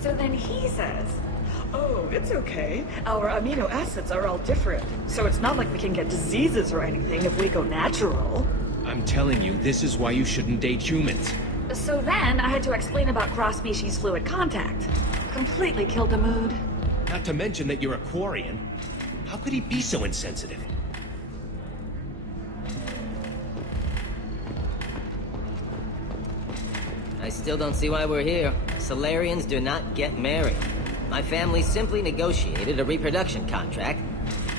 So then he says, oh, it's okay. Our amino acids are all different, so it's not like we can get diseases or anything if we go natural. I'm telling you, this is why you shouldn't date humans. So then I had to explain about cross-species fluid contact. Completely killed the mood. Not to mention that you're a Quarian. How could he be so insensitive? I still don't see why we're here. Solarians do not get married. My family simply negotiated a reproduction contract.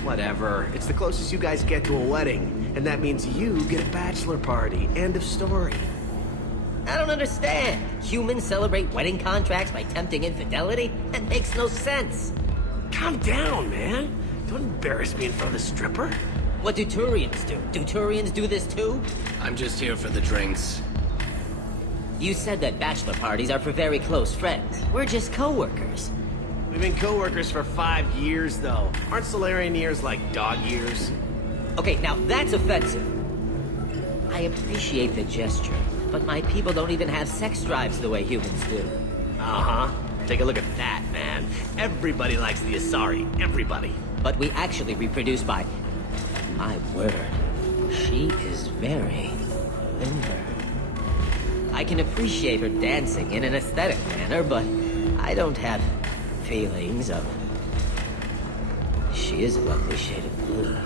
Whatever. It's the closest you guys get to a wedding. And that means you get a bachelor party. End of story. I don't understand. Humans celebrate wedding contracts by tempting infidelity? That makes no sense. Calm down, man. Don't embarrass me in front of the stripper. What do Turians do? Do Turians do this too? I'm just here for the drinks. You said that bachelor parties are for very close friends. We're just co-workers. We've been co-workers for 5 years, though. Aren't Solarian years like dog years? Okay, now that's offensive. I appreciate the gesture, but my people don't even have sex drives the way humans do. Uh-huh. Take a look at that, man. Everybody likes the Asari. Everybody. But we actually reproduce by... My word. She is very limber. I can appreciate her dancing in an aesthetic manner, but I don't have feelings of... She is a lovely shade of blue.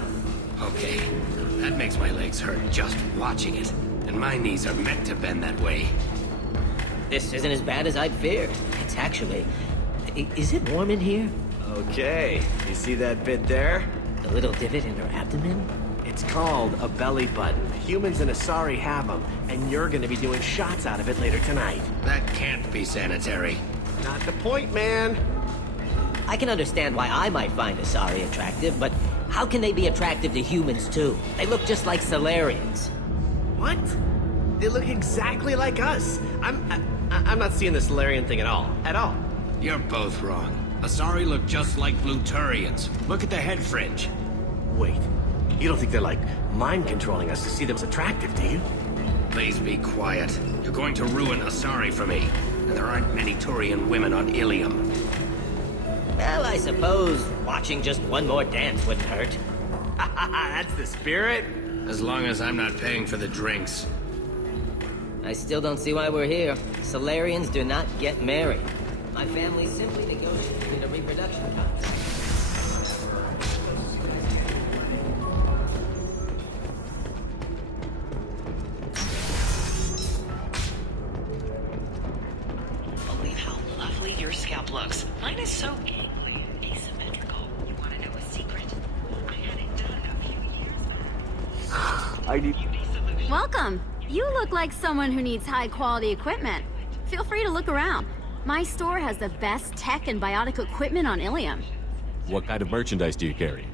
Okay, that makes my legs hurt just watching it. And my knees are meant to bend that way. This isn't as bad as I'd feared. It's actually... Is it warm in here? Okay. You see that bit there? The little divot in her abdomen? It's called a belly button. Humans and Asari have them, and you're gonna be doing shots out of it later tonight. That can't be sanitary. Not the point, man. I can understand why I might find Asari attractive, but how can they be attractive to humans too? They look just like Solarians. What? They look exactly like us. I'm not seeing the Solarian thing at all. At all. You're both wrong. Asari look just like blue Turians. Look at the head fringe. Wait. You don't think they're like mind controlling us to see them as attractive, do you? Please be quiet. You're going to ruin Asari for me. And there aren't many Turian women on Ilium. Well, I suppose watching just one more dance wouldn't hurt. That's the spirit. As long as I'm not paying for the drinks. I still don't see why we're here. Solarians do not get married. My family simply negotiated a reproduction contract. Believe how lovely your scalp looks. Mine is so gangly and asymmetrical. You want to know a secret? I had it done a few years back. I need... Welcome. You look like someone who needs high-quality equipment. Feel free to look around. My store has the best tech and biotic equipment on Ilium. What kind of merchandise do you carry?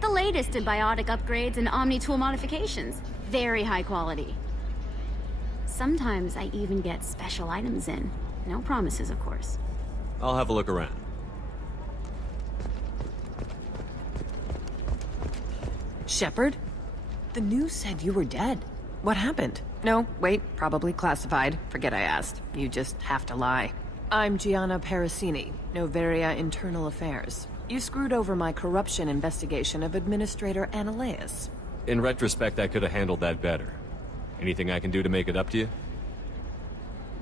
The latest in biotic upgrades and omni-tool modifications. Very high quality. Sometimes I even get special items in. No promises, of course. I'll have a look around. Shepard? The news said you were dead. What happened? No, wait, probably classified. Forget I asked. You just have to lie. I'm Gianna Parasini, Noveria Internal Affairs. You screwed over my corruption investigation of Administrator Analeus. In retrospect, I could have handled that better. Anything I can do to make it up to you?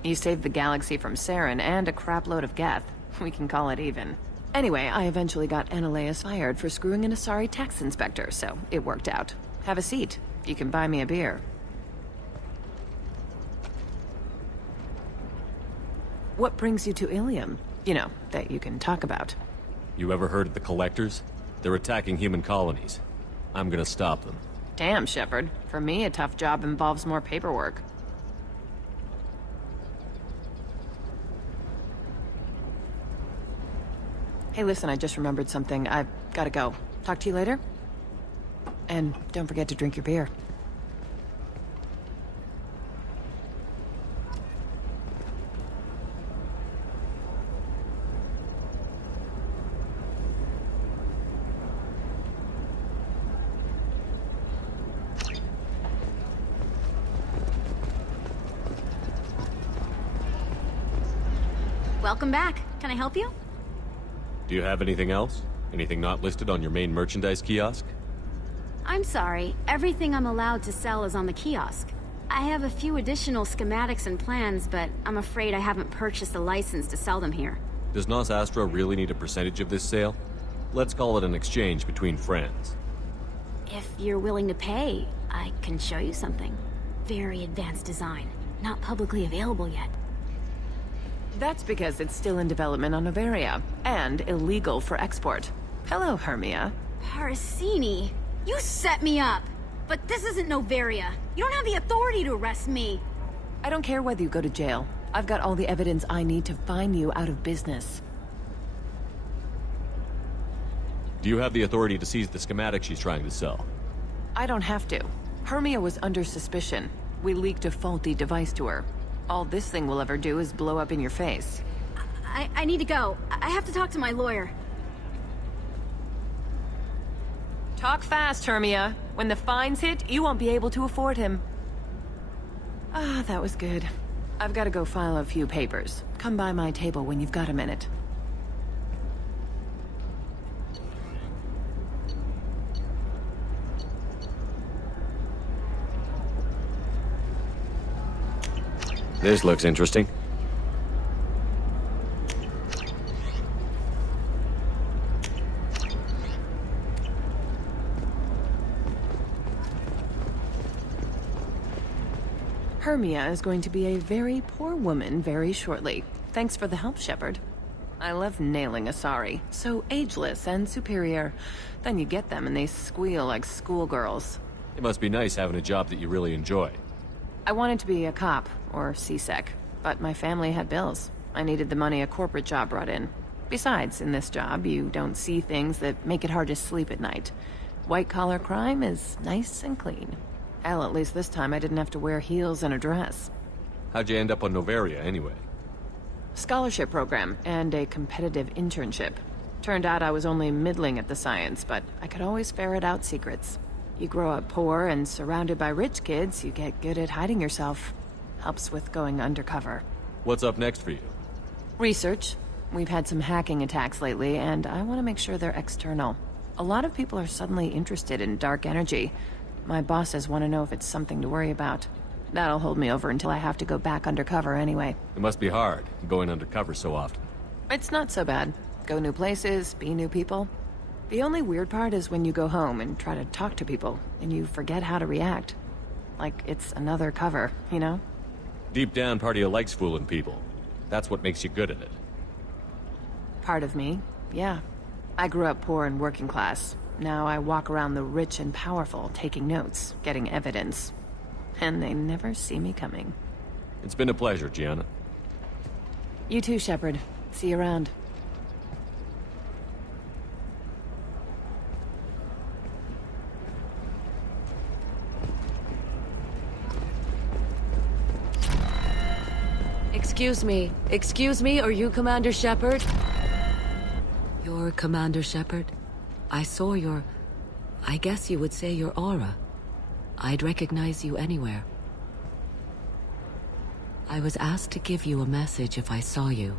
You saved the galaxy from Saren and a crapload of Geth. We can call it even. Anyway, I eventually got Analeus fired for screwing an Asari tax inspector, so it worked out. Have a seat. You can buy me a beer. What brings you to Ilium? You know, that you can talk about. You ever heard of the Collectors? They're attacking human colonies. I'm gonna stop them. Damn, Shepard. For me, a tough job involves more paperwork. Hey, listen, I just remembered something. I've gotta go. Talk to you later? And don't forget to drink your beer. Welcome back. Can I help you? Do you have anything else? Anything not listed on your main merchandise kiosk? I'm sorry. Everything I'm allowed to sell is on the kiosk. I have a few additional schematics and plans, but I'm afraid I haven't purchased a license to sell them here. Does Nos Astra really need a percentage of this sale? Let's call it an exchange between friends. If you're willing to pay, I can show you something. Very advanced design. Not publicly available yet. That's because it's still in development on Noveria, and illegal for export. Hello, Hermia. Parasini, you set me up! But this isn't Noveria. You don't have the authority to arrest me. I don't care whether you go to jail. I've got all the evidence I need to find you out of business. Do you have the authority to seize the schematic she's trying to sell? I don't have to. Hermia was under suspicion. We leaked a faulty device to her. All this thing will ever do is blow up in your face. I need to go. I have to talk to my lawyer. Talk fast, Hermia. When the fines hit, you won't be able to afford him. Ah, that was good. I've got to go file a few papers. Come by my table when you've got a minute. This looks interesting. Hermia is going to be a very poor woman very shortly. Thanks for the help, Shepard. I love nailing Asari. So ageless and superior. Then you get them and they squeal like schoolgirls. It must be nice having a job that you really enjoy. I wanted to be a cop, or CSEC, but my family had bills. I needed the money a corporate job brought in. Besides, in this job, you don't see things that make it hard to sleep at night. White-collar crime is nice and clean. Hell, at least this time I didn't have to wear heels and a dress. How'd you end up on Noveria, anyway? Scholarship program, and a competitive internship. Turned out I was only middling at the science, but I could always ferret out secrets. You grow up poor and surrounded by rich kids, you get good at hiding yourself. Helps with going undercover. What's up next for you? Research. We've had some hacking attacks lately, and I want to make sure they're external. A lot of people are suddenly interested in dark energy. My bosses want to know if it's something to worry about. That'll hold me over until I have to go back undercover anyway. It must be hard, going undercover so often. It's not so bad. Go new places, be new people. The only weird part is when you go home and try to talk to people, and you forget how to react. Like it's another cover, you know? Deep down, part of you likes fooling people. That's what makes you good at it. Part of me, yeah. I grew up poor and working class. Now I walk around the rich and powerful, taking notes, getting evidence. And they never see me coming. It's been a pleasure, Gianna. You too, Shepard. See you around. Excuse me, are you Commander Shepard? You're Commander Shepard? I saw your... I guess you would say your aura. I'd recognize you anywhere. I was asked to give you a message if I saw you.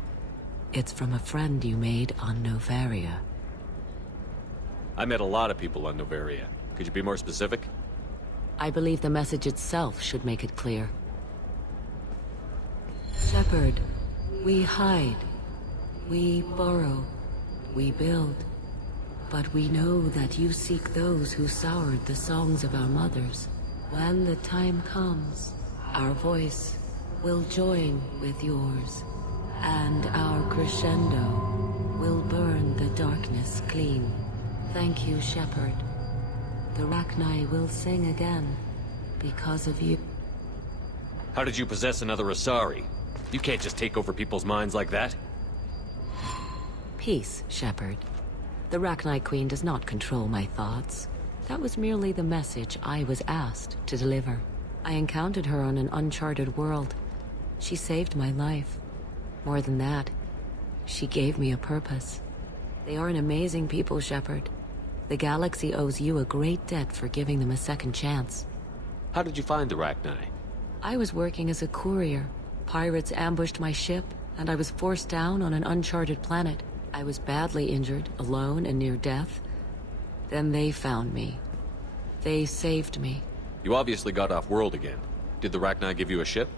It's from a friend you made on Noveria. I met a lot of people on Noveria. Could you be more specific? I believe the message itself should make it clear. Shepard, we hide. We borrow. We build. But we know that you seek those who soured the songs of our mothers. When the time comes, our voice will join with yours, and our crescendo will burn the darkness clean. Thank you, Shepard. The Rachni will sing again, because of you. How did you possess another Asari? You can't just take over people's minds like that. Peace, Shepard. The Rachni Queen does not control my thoughts. That was merely the message I was asked to deliver. I encountered her on an uncharted world. She saved my life. More than that, she gave me a purpose. They are an amazing people, Shepard. The galaxy owes you a great debt for giving them a second chance. How did you find the Rachni? I was working as a courier. Pirates ambushed my ship, and I was forced down on an uncharted planet. I was badly injured, alone and near death. Then they found me. They saved me. You obviously got off-world again. Did the Rachni give you a ship?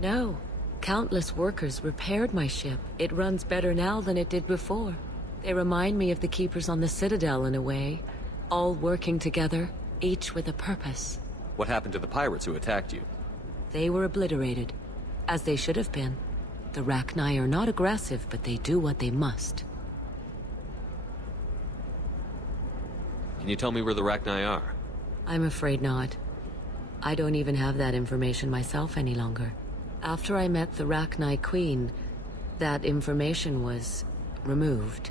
No. Countless workers repaired my ship. It runs better now than it did before. They remind me of the Keepers on the Citadel in a way. All working together, each with a purpose. What happened to the pirates who attacked you? They were obliterated, as they should have been. The Rachni are not aggressive, but they do what they must. Can you tell me where the Rachni are? I'm afraid not. I don't even have that information myself any longer. After I met the Rachni Queen, that information was removed.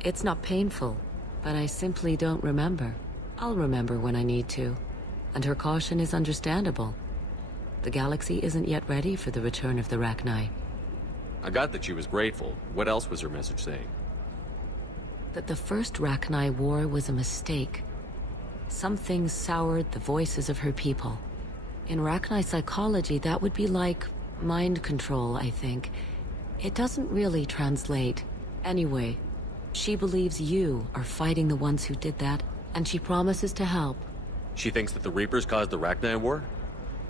It's not painful, but I simply don't remember. I'll remember when I need to, and her caution is understandable. The galaxy isn't yet ready for the return of the Rachni. I got that she was grateful. What else was her message saying? That the first Rachni war was a mistake. Something soured the voices of her people. In Rachni psychology, that would be like mind control, I think. It doesn't really translate. Anyway, she believes you are fighting the ones who did that, and she promises to help. She thinks that the Reapers caused the Rachni war?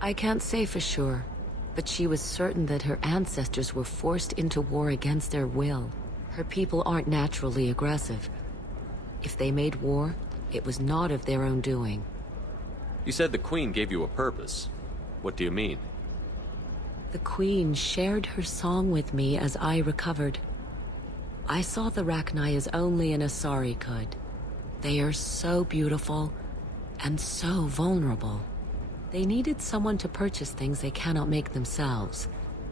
I can't say for sure, but she was certain that her ancestors were forced into war against their will. Her people aren't naturally aggressive. If they made war, it was not of their own doing. You said the Queen gave you a purpose. What do you mean? The Queen shared her song with me as I recovered. I saw the Rachni as only an Asari could. They are so beautiful and so vulnerable. They needed someone to purchase things they cannot make themselves.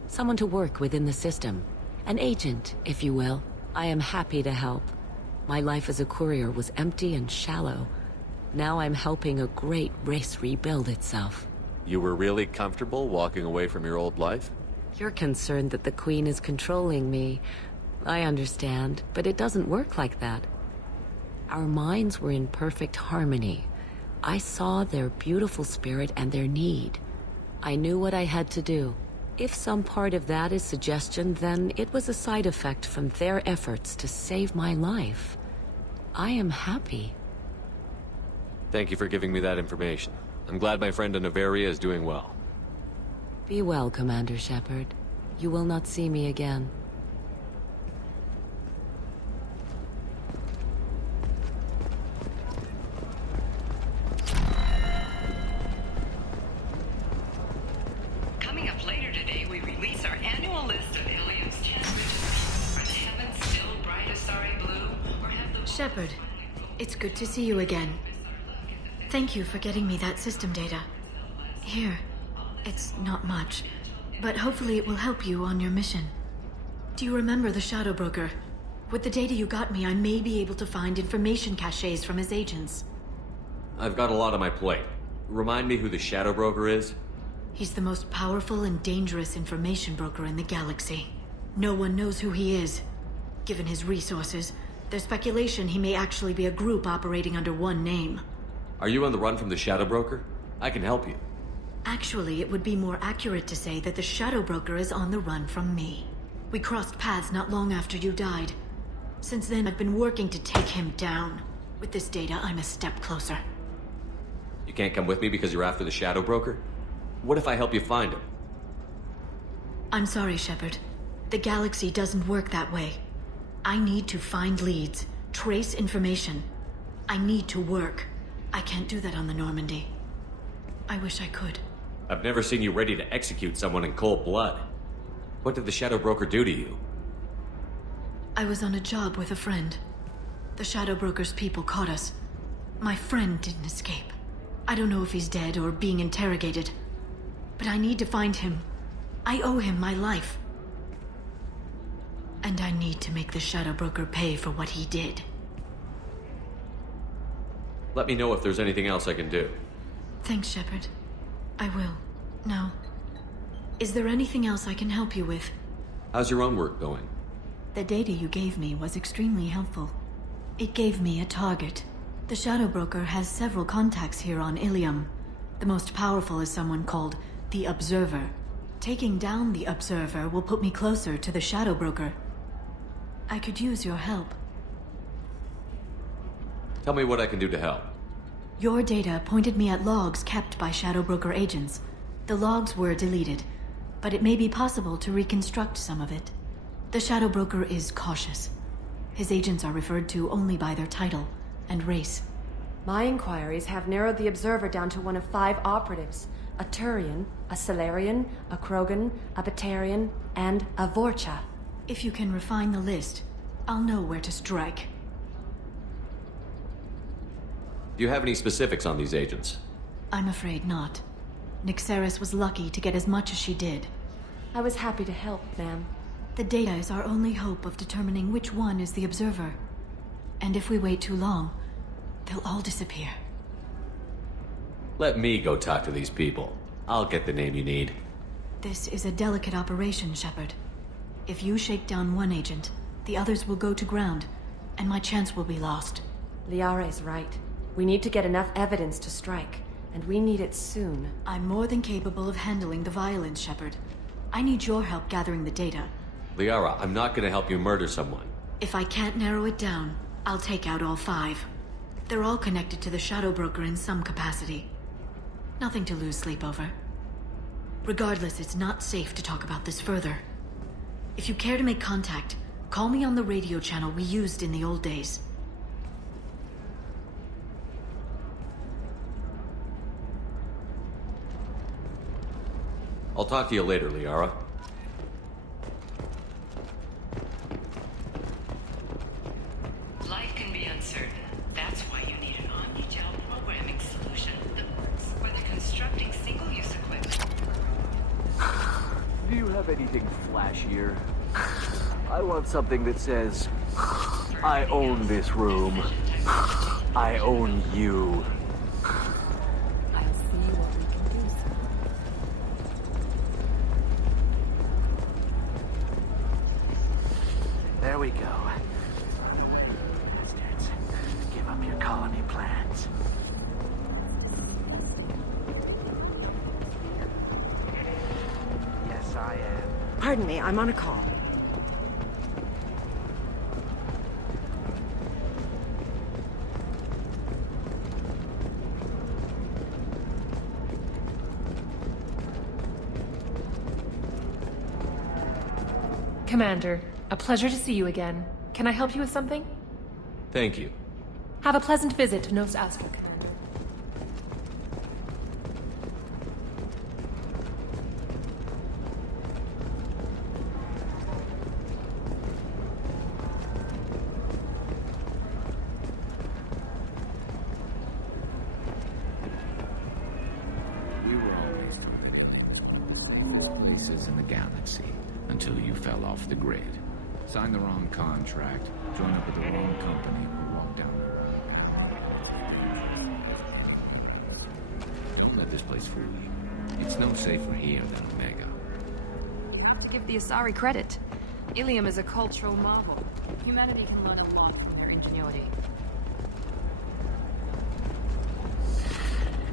Someone to work within the system. An agent, if you will. I am happy to help. My life as a courier was empty and shallow. Now I'm helping a great race rebuild itself. You were really comfortable walking away from your old life? You're concerned that the Queen is controlling me. I understand, but it doesn't work like that. Our minds were in perfect harmony. I saw their beautiful spirit and their need. I knew what I had to do. If some part of that is suggestion, then it was a side effect from their efforts to save my life. I am happy. Thank you for giving me that information. I'm glad my friend in Noveria is doing well. Be well, Commander Shepard. You will not see me again. Coming up later today, we release our annual list of Ilium's 10 richest. Are the heavens still bright Asari blue, or have the... Shepard, it's good to see you again. Thank you for getting me that system data. Here, it's not much, but hopefully it will help you on your mission. Do you remember the Shadow Broker? With the data you got me, I may be able to find information caches from his agents. I've got a lot on my plate. Remind me who the Shadow Broker is? He's the most powerful and dangerous information broker in the galaxy. No one knows who he is. Given his resources, there's speculation he may actually be a group operating under one name. Are you on the run from the Shadow Broker? I can help you. Actually, it would be more accurate to say that the Shadow Broker is on the run from me. We crossed paths not long after you died. Since then, I've been working to take him down. With this data, I'm a step closer. You can't come with me because you're after the Shadow Broker? What if I help you find him? I'm sorry, Shepard. The galaxy doesn't work that way. I need to find leads, trace information. I need to work. I can't do that on the Normandy. I wish I could. I've never seen you ready to execute someone in cold blood. What did the Shadow Broker do to you? I was on a job with a friend. The Shadow Broker's people caught us. My friend didn't escape. I don't know if he's dead or being interrogated. But I need to find him. I owe him my life. And I need to make the Shadow Broker pay for what he did. Let me know if there's anything else I can do. Thanks, Shepard. I will. Now, is there anything else I can help you with? How's your own work going? The data you gave me was extremely helpful. It gave me a target. The Shadow Broker has several contacts here on Ilium. The most powerful is someone called the Observer. Taking down the Observer will put me closer to the Shadow Broker. I could use your help. Tell me what I can do to help. Your data pointed me at logs kept by Shadow Broker agents. The logs were deleted, but it may be possible to reconstruct some of it. The Shadow Broker is cautious. His agents are referred to only by their title and race. My inquiries have narrowed the Observer down to one of 5 operatives. A Turian, a Solarian, a Krogan, a Batarian, and a Vorcha. If you can refine the list, I'll know where to strike. Do you have any specifics on these agents? I'm afraid not. Nyxeris was lucky to get as much as she did. I was happy to help, ma'am. The data is our only hope of determining which one is the Observer. And if we wait too long, they'll all disappear. Let me go talk to these people. I'll get the name you need. This is a delicate operation, Shepard. If you shake down one agent, the others will go to ground, and my chance will be lost. Liara is right. We need to get enough evidence to strike, and we need it soon. I'm more than capable of handling the violence, Shepard. I need your help gathering the data. Liara, I'm not gonna help you murder someone. If I can't narrow it down, I'll take out all 5. They're all connected to the Shadow Broker in some capacity. Nothing to lose sleep over. Regardless, it's not safe to talk about this further. If you care to make contact, call me on the radio channel we used in the old days. I'll talk to you later, Liara. Life can be uncertain. That's why you need an omni-gel programming solution that works for the constructing single-use equipment. Do you have anything flashier? I want something that says, I own this room. I own you. I'll see what we can do, sir. There we go. Bastards, give up your colony plans. Yes, I am. Pardon me, I'm on a call. Commander, a pleasure to see you again. Can I help you with something? Thank you. Have a pleasant visit to Nos Astra, Commander. We were always talking places in the galaxy until you fell off the grid. Signed the wrong contract, joined up with the wrong company, or walked down the road. Don't let this place fool you. It's no safer here than Omega. Well, to give the Asari credit, Ilium is a cultural marvel. Humanity can learn a lot from their ingenuity.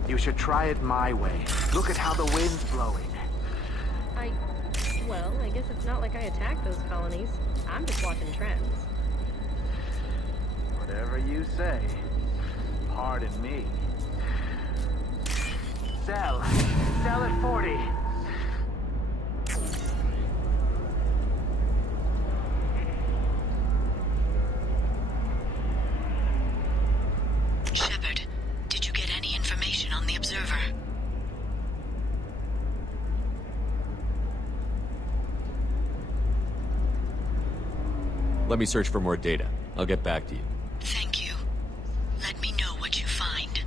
You should try it my way. Look at how the wind's blowing. Well, I guess it's not like I attacked those colonies. I'm just watching trends. Whatever you say. Pardon me. Sell. Sell at 40. Shepard, did you get any information on the Observer? Let me search for more data. I'll get back to you. Thank you. Let me know what you find.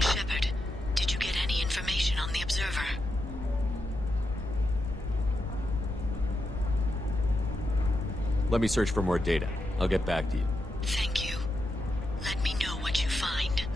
Shepard, did you get any information on the Observer? Let me search for more data. I'll get back to you. Thank you. Let me know what you find.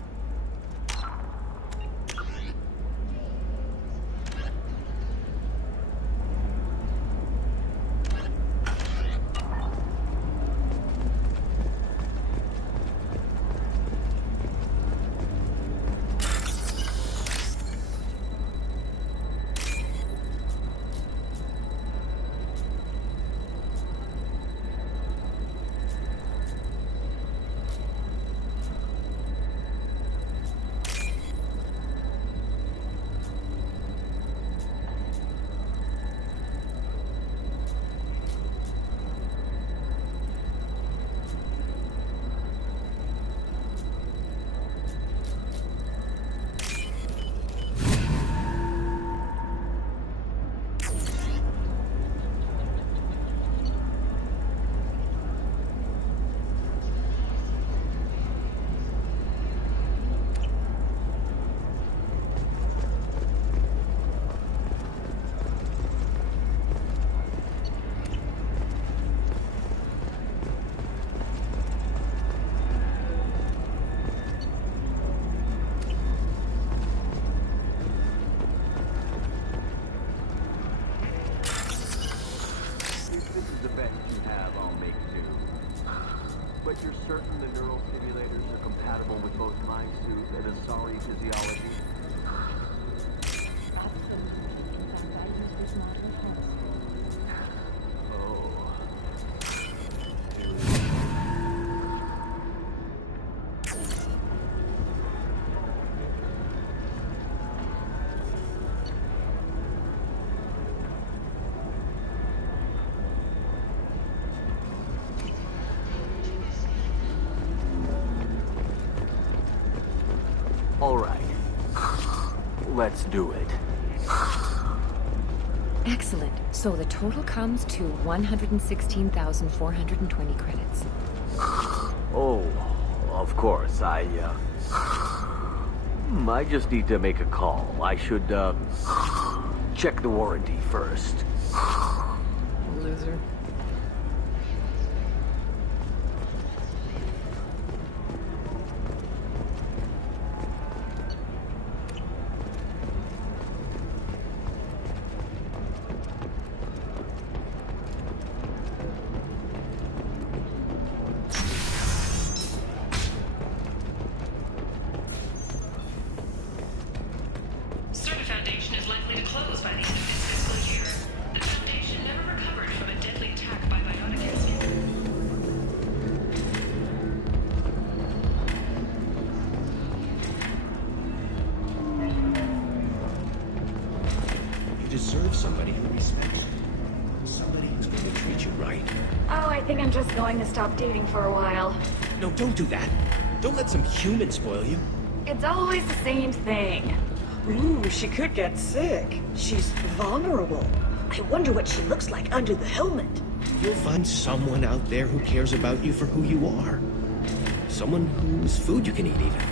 the best you have, I'll make do. But you're certain the neural stimulators are compatible with both my suit and Asari physiology? All right. Let's do it. Excellent. So the total comes to 116,420 credits. Oh, of course. I just need to make a call. I should, check the warranty first. Loser. Deserve somebody who respects you. Somebody who's going to treat you right. Oh, I think I'm just going to stop dating for a while. No, don't do that. Don't let some human spoil you. It's always the same thing. Ooh, she could get sick. She's vulnerable. I wonder what she looks like under the helmet. You'll find someone out there who cares about you for who you are. Someone whose food you can eat, even.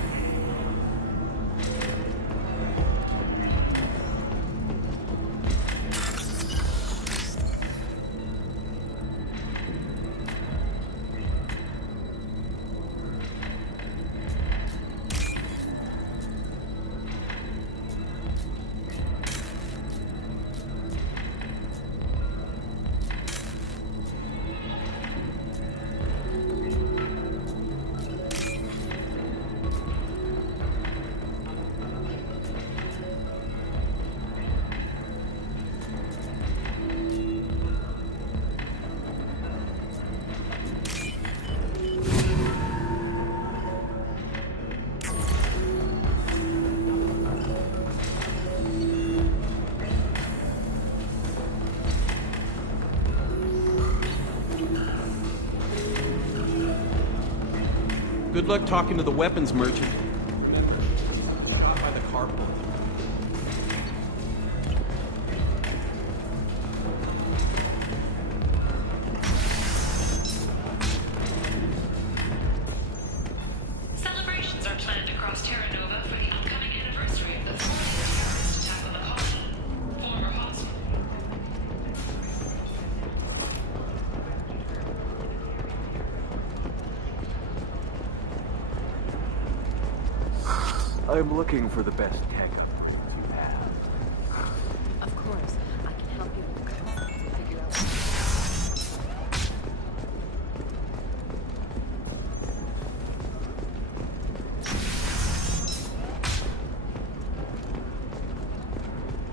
Good luck talking to the weapons merchant. Caught by the carpool. Celebrations are planned across Terra Nova for the upcoming anniversary of the 40th attack on the colony. Former hospital. I'm looking for the best tech you have. Of course. I can help you figure out.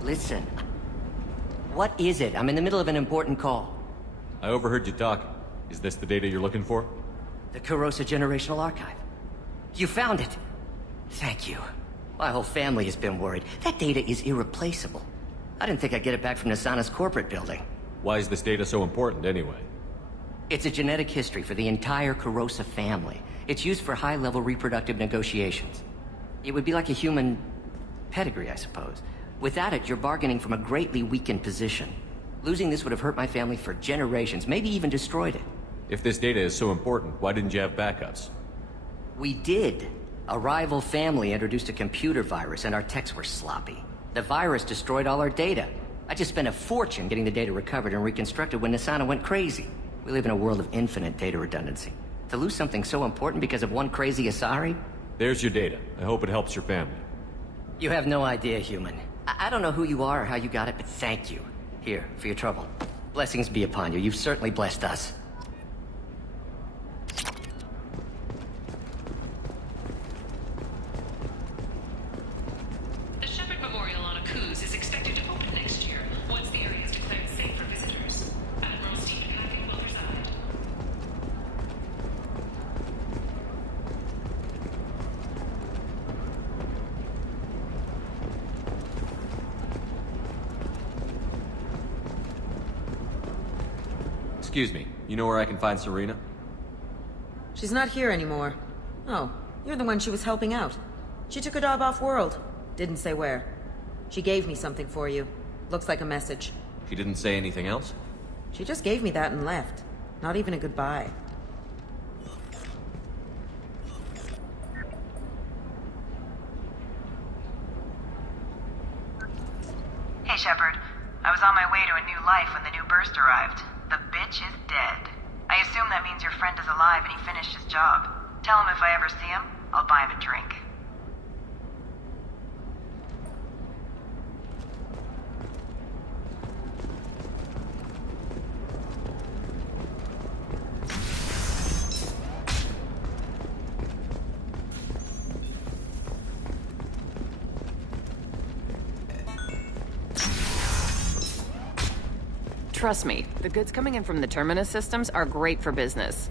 Listen. What is it? I'm in the middle of an important call. I overheard you talking. Is this the data you're looking for? The Corrosa Generational Archive. You found it! Thank you. My whole family has been worried. That data is irreplaceable. I didn't think I'd get it back from Nasana's corporate building. Why is this data so important, anyway? It's a genetic history for the entire Corrosa family. It's used for high-level reproductive negotiations. It would be like a human pedigree, I suppose. Without it, you're bargaining from a greatly weakened position. Losing this would have hurt my family for generations, maybe even destroyed it. If this data is so important, why didn't you have backups? We did. A rival family introduced a computer virus, and our techs were sloppy. The virus destroyed all our data. I just spent a fortune getting the data recovered and reconstructed when Nasana went crazy. We live in a world of infinite data redundancy. To lose something so important because of one crazy Asari? There's your data. I hope it helps your family. You have no idea, human. I don't know who you are or how you got it, but thank you. Here, for your trouble. Blessings be upon you. You've certainly blessed us. The Shepard Memorial on Akuz is expected to open next year, once the area is declared safe for visitors. Admiral Stephen Hackett will preside. Excuse me, you know where I can find Serena? She's not here anymore. Oh, you're the one she was helping out. She took a job off-world. Didn't say where. She gave me something for you. Looks like a message. She didn't say anything else? She just gave me that and left. Not even a goodbye. Hey, Shepard. I was on my way to a new life when the new burst arrived. The bitch is dead. I assume that means your friend is alive and he finished his job. Tell him if I ever see him, I'll buy him a drink. Trust me, the goods coming in from the Terminus systems are great for business.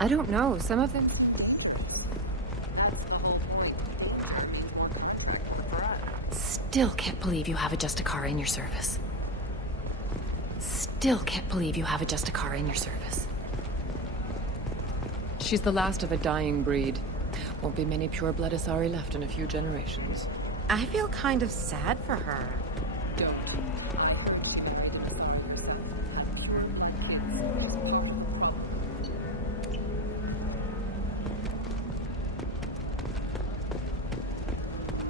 I don't know, some of them... Still can't believe you have a Justicar in your service. Still can't believe you have a Justicar in your service. She's the last of a dying breed. Won't be many pure-blood Asari left in a few generations. I feel kind of sad for her. Don't.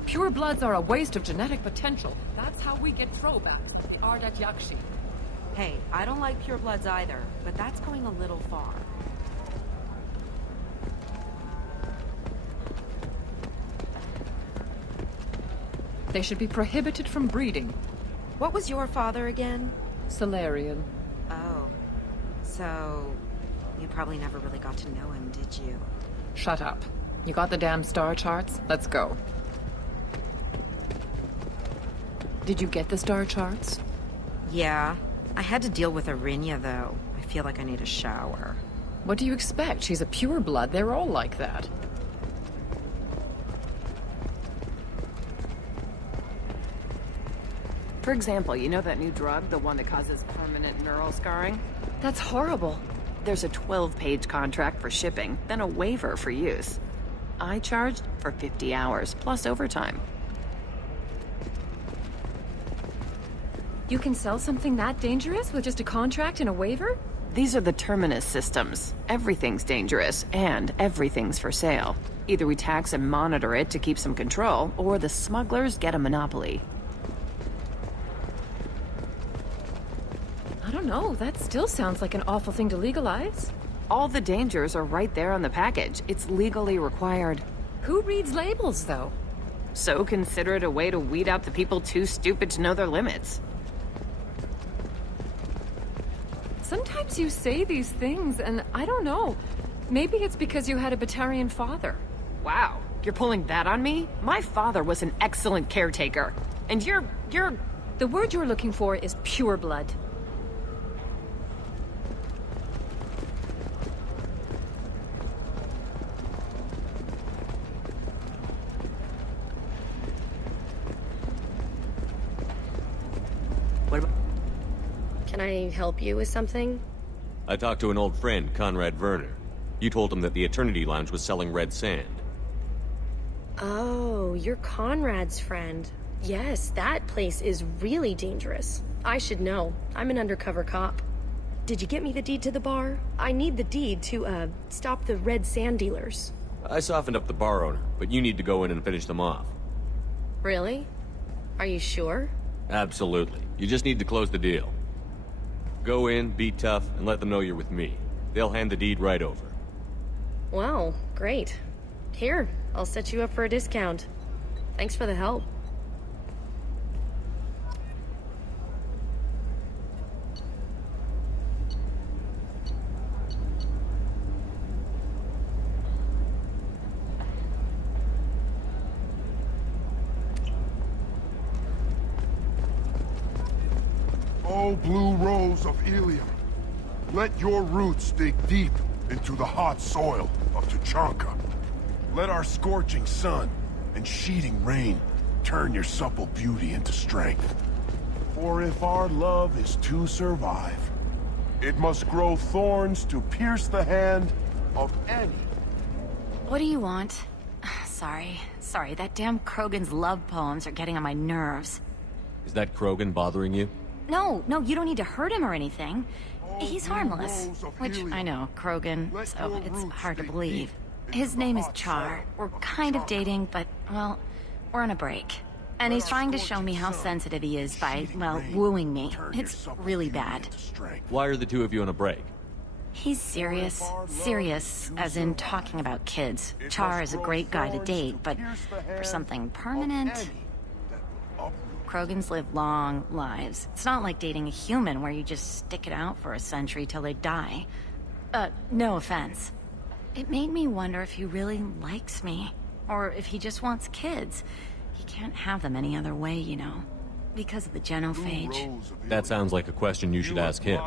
Pure bloods are a waste of genetic potential. That's how we get throwbacks. The Ardat Yakshi. Hey, I don't like purebloods either, but that's going a little far. They should be prohibited from breeding. What was your father again? Salarian. Oh. So... you probably never really got to know him, did you? Shut up. You got the damn star charts? Let's go. Did you get the star charts? Yeah. I had to deal with Arinya, though. I feel like I need a shower. What do you expect? She's a pureblood. They're all like that. For example, you know that new drug, the one that causes permanent neural scarring? That's horrible. There's a 12-page contract for shipping, then a waiver for use. I charged for 50 hours, plus overtime. You can sell something that dangerous with just a contract and a waiver? These are the Terminus systems. Everything's dangerous, and everything's for sale. Either we tax and monitor it to keep some control, or the smugglers get a monopoly. I don't know, that still sounds like an awful thing to legalize. All the dangers are right there on the package. It's legally required. Who reads labels, though? So consider it a way to weed out the people too stupid to know their limits. Sometimes you say these things, and I don't know. Maybe it's because you had a Batarian father. Wow, you're pulling that on me? My father was an excellent caretaker. And you're... The word you're looking for is pure blood. Can I help you with something? I talked to an old friend, Conrad Werner. You told him that the Eternity Lounge was selling red sand. Oh, you're Conrad's friend. Yes, that place is really dangerous. I should know. I'm an undercover cop. Did you get me the deed to the bar? I need the deed to, stop the red sand dealers. I softened up the bar owner, but you need to go in and finish them off. Really? Are you sure? Absolutely. You just need to close the deal. Go in, be tough, and let them know you're with me. They'll hand the deed right over. Wow, great. Here, I'll set you up for a discount. Thanks for the help. O blue rose of Ilium, let your roots dig deep into the hot soil of Tuchanka. Let our scorching sun and sheeting rain turn your supple beauty into strength. For if our love is to survive, it must grow thorns to pierce the hand of any. What do you want? Sorry, that damn Krogan's love poems are getting on my nerves. Is that Krogan bothering you? No, you don't need to hurt him or anything. He's harmless. Which, I know, Krogan, so it's hard to believe. His name is Char. We're kind of dating, but, well, we're on a break. And he's trying to show me how sensitive he is by, well, wooing me. It's really bad. Why are the two of you on a break? He's serious. Serious, as in talking about kids. Char is a great guy to date, but for something permanent... Krogans live long lives. It's not like dating a human where you just stick it out for a century till they die. No offense. It made me wonder if he really likes me, or if he just wants kids. He can't have them any other way, you know, because of the genophage. That sounds like a question you should ask him.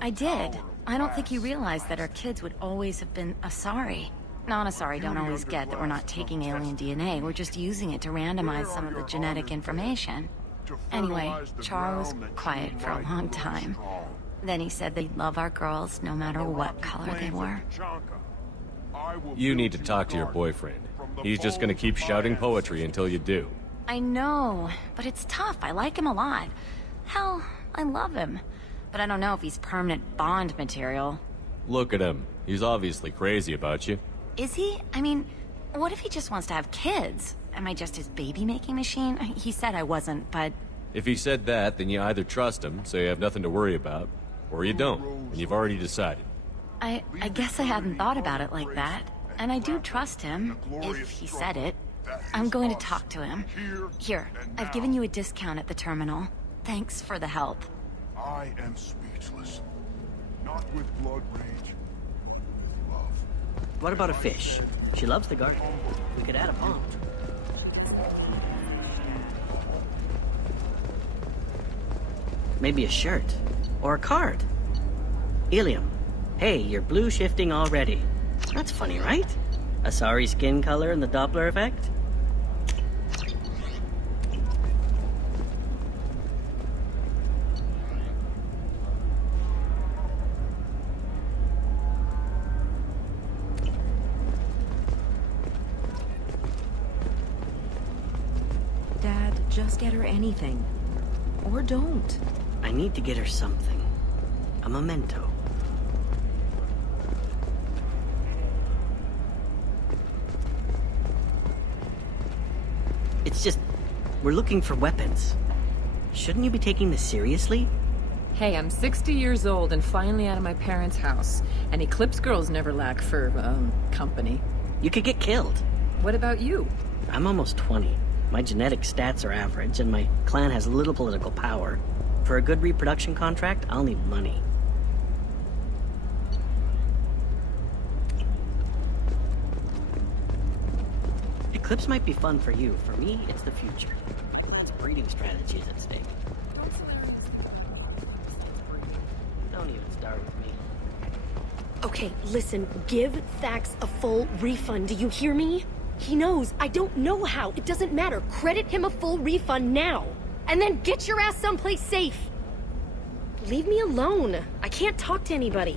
I did. I don't think he realized that our kids would always have been Asari. Non-Asari don't always get that we're not taking alien DNA, we're just using it to randomize some of the genetic information. Anyway, Char was quiet for a long time. Then he said they'd love our girls no matter what color they were. You need to talk to your boyfriend. He's just gonna keep shouting poetry until you do. I know, but it's tough. I like him a lot. Hell, I love him. But I don't know if he's permanent Bond material. Look at him. He's obviously crazy about you. Is he? I mean, what if he just wants to have kids? Am I just his baby-making machine? He said I wasn't, but... If he said that, then you either trust him, so you have nothing to worry about, or you don't, and you've already decided. I guess I hadn't thought about it like that. And I do trust him, if he said it. I'm going to talk to him. Here, I've given you a discount at the terminal. Thanks for the help. I am speechless. Not with blood rage. Love. What about a fish? She loves the garden. We could add a pond. Maybe a shirt. Or a card. Ilium. Hey, you're blue shifting already. That's funny, right? Asari skin color and the Doppler effect? Dad, just get her anything. Or don't. I need to get her something. A memento. It's just, we're looking for weapons. Shouldn't you be taking this seriously? Hey, I'm 60 years old and finally out of my parents' house. And Eclipse girls never lack for, company. You could get killed. What about you? I'm almost 20. My genetic stats are average, and my clan has little political power. For a good reproduction contract, I'll need money. Eclipse might be fun for you. For me, it's the future. Clan's breeding strategy is at stake. Don't even start with me. Okay, listen, give Thax a full refund, do you hear me? He knows, I don't know how, it doesn't matter. Credit him a full refund now. And then get your ass someplace safe. Leave me alone. I can't talk to anybody.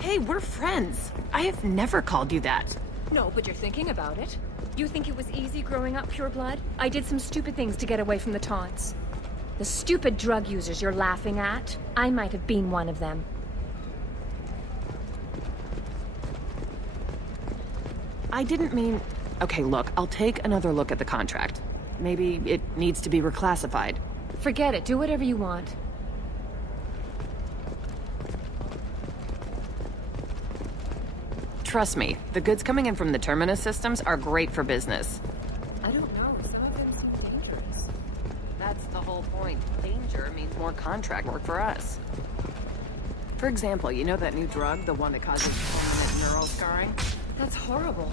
Hey, we're friends. I have never called you that. No, but you're thinking about it. You think it was easy growing up pure blood? I did some stupid things to get away from the taunts. The stupid drug users you're laughing at, I might have been one of them. I didn't mean... Okay, look, I'll take another look at the contract. Maybe it needs to be reclassified. Forget it. Do whatever you want. Trust me, the goods coming in from the Terminus systems are great for business. I don't point, danger means more contract work for us. For example, you know that new drug, the one that causes permanent neural scarring? That's horrible.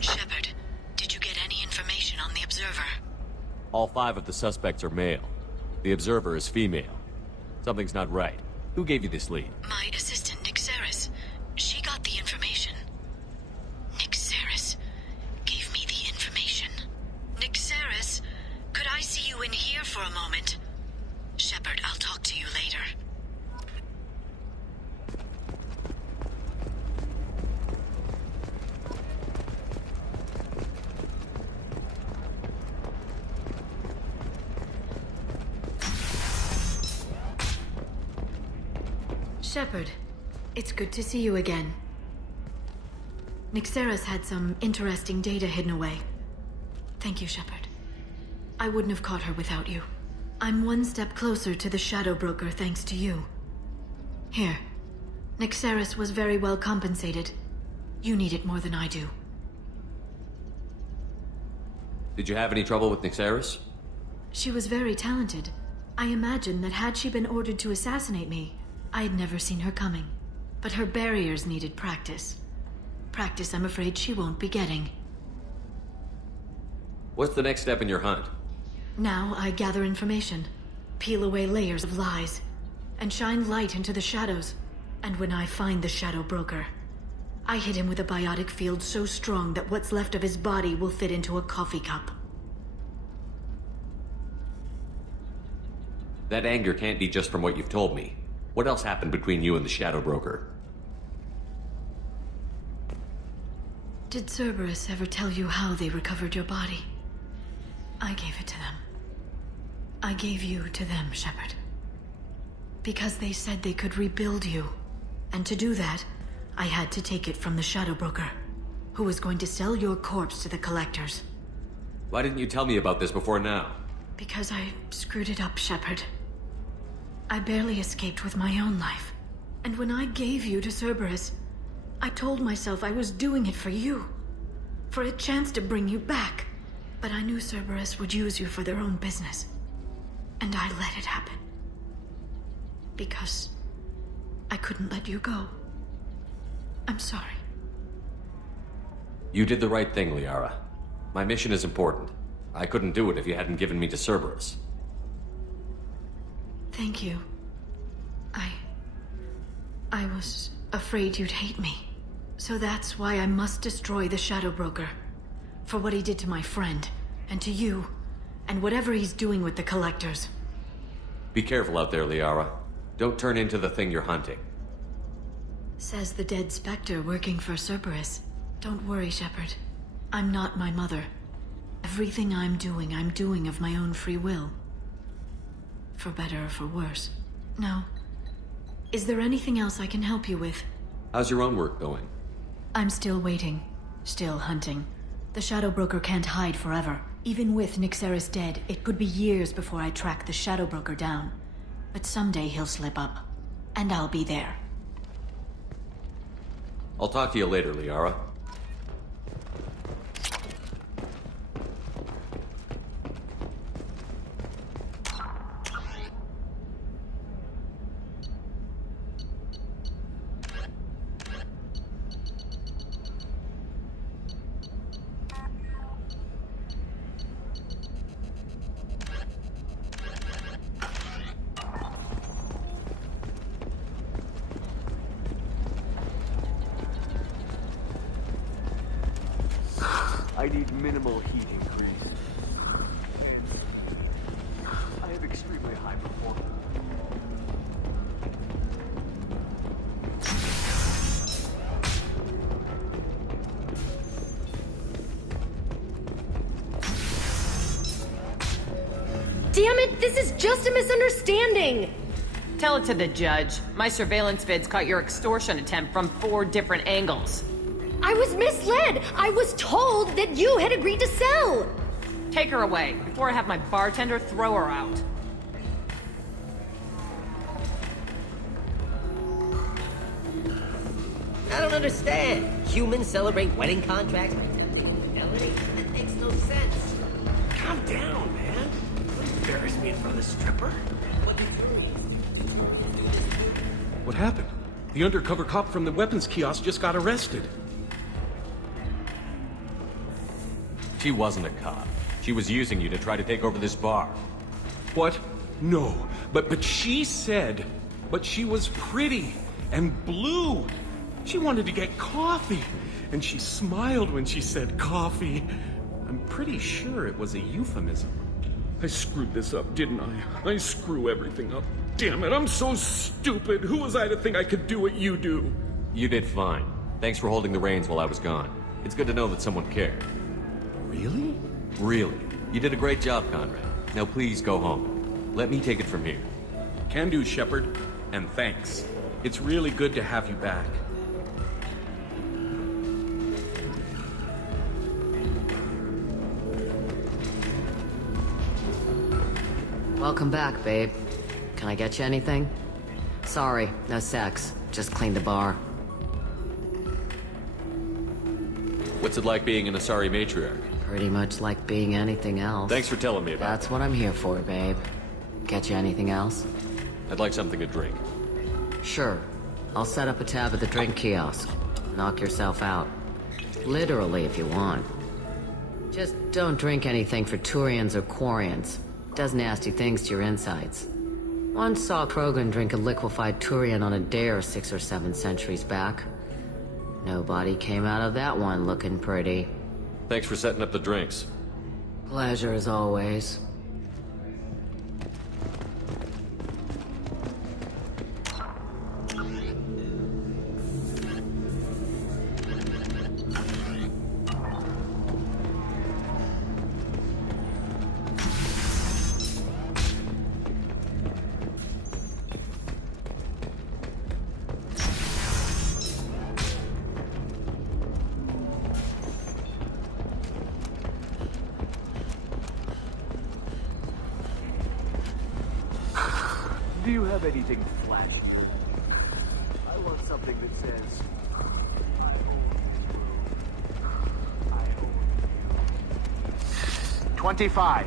Shepard, did you get any information on the Observer? All 5 of the suspects are male. The Observer is female. Something's not right. Who gave you this lead? My assistant, Nick Saris. She got the information. Nick Saris gave me the information. Nick Saris, could I see you in here for a moment? Shepard, I'll talk to you later. Shepard, it's good to see you again. Nixeris had some interesting data hidden away. Thank you, Shepard. I wouldn't have caught her without you. I'm one step closer to the Shadow Broker thanks to you. Here. Nixeris was very well compensated. You need it more than I do. Did you have any trouble with Nixeris? She was very talented. I imagine that had she been ordered to assassinate me, I had never seen her coming. But her barriers needed practice. Practice I'm afraid she won't be getting. What's the next step in your hunt? Now I gather information, peel away layers of lies, and shine light into the shadows. And when I find the Shadow Broker, I hit him with a biotic field so strong that what's left of his body will fit into a coffee cup. That anger can't be just from what you've told me. What else happened between you and the Shadow Broker? Did Cerberus ever tell you how they recovered your body? I gave it to them. I gave you to them, Shepard. Because they said they could rebuild you. And to do that, I had to take it from the Shadow Broker, who was going to sell your corpse to the collectors. Why didn't you tell me about this before now? Because I screwed it up, Shepard. I barely escaped with my own life. And when I gave you to Cerberus, I told myself I was doing it for you. For a chance to bring you back. But I knew Cerberus would use you for their own business. And I let it happen. Because I couldn't let you go. I'm sorry. You did the right thing, Liara. My mission is important. I couldn't do it if you hadn't given me to Cerberus. Thank you. I was afraid you'd hate me. So that's why I must destroy the Shadow Broker. For what he did to my friend, and to you, and whatever he's doing with the collectors. Be careful out there, Liara. Don't turn into the thing you're hunting. Says the dead Spectre working for Cerberus. Don't worry, Shepard. I'm not my mother. Everything I'm doing of my own free will. For better or for worse. No. Is there anything else I can help you with? How's your own work going? I'm still waiting. Still hunting. The Shadow Broker can't hide forever. Even with Nyxeris dead, it could be years before I track the Shadow Broker down. But someday he'll slip up. And I'll be there. I'll talk to you later, Liara. I need minimal heat increase. And I have extremely high performance. Damn it, this is just a misunderstanding! Tell it to the judge. My surveillance vids caught your extortion attempt from 4 different angles. I was misled! I was told that you had agreed to sell! Take her away, before I have my bartender throw her out. I don't understand. Humans celebrate wedding contracts. Melanie, that makes no sense. Calm down, man. Don't embarrass me in front of the stripper. What happened? The undercover cop from the weapons kiosk just got arrested. She wasn't a cop. She was using you to try to take over this bar. What? No. But she said... But she was pretty and blue. She wanted to get coffee. And she smiled when she said coffee. I'm pretty sure it was a euphemism. I screwed this up, didn't I? I screw everything up. Damn it, I'm so stupid. Who was I to think I could do what you do? You did fine. Thanks for holding the reins while I was gone. It's good to know that someone cared. Really? Really. You did a great job, Conrad. Now please go home. Let me take it from here. Can do, Shepard. And thanks. It's really good to have you back. Welcome back, babe. Can I get you anything? Sorry, no sex. Just cleaned the bar. What's it like being an Asari matriarch? Pretty much like being anything else. Thanks for telling me about it. That's what I'm here for, babe. Get you anything else? I'd like something to drink. Sure. I'll set up a tab at the drink kiosk. Knock yourself out. Literally, if you want. Just don't drink anything for Turians or Quarians. Does nasty things to your insides. Once saw Krogan drink a liquefied Turian on a dare 6 or 7 centuries back. Nobody came out of that one looking pretty. Thanks for setting up the drinks. Pleasure as always. Do you have anything flashy? I want something that says... I own you. 25.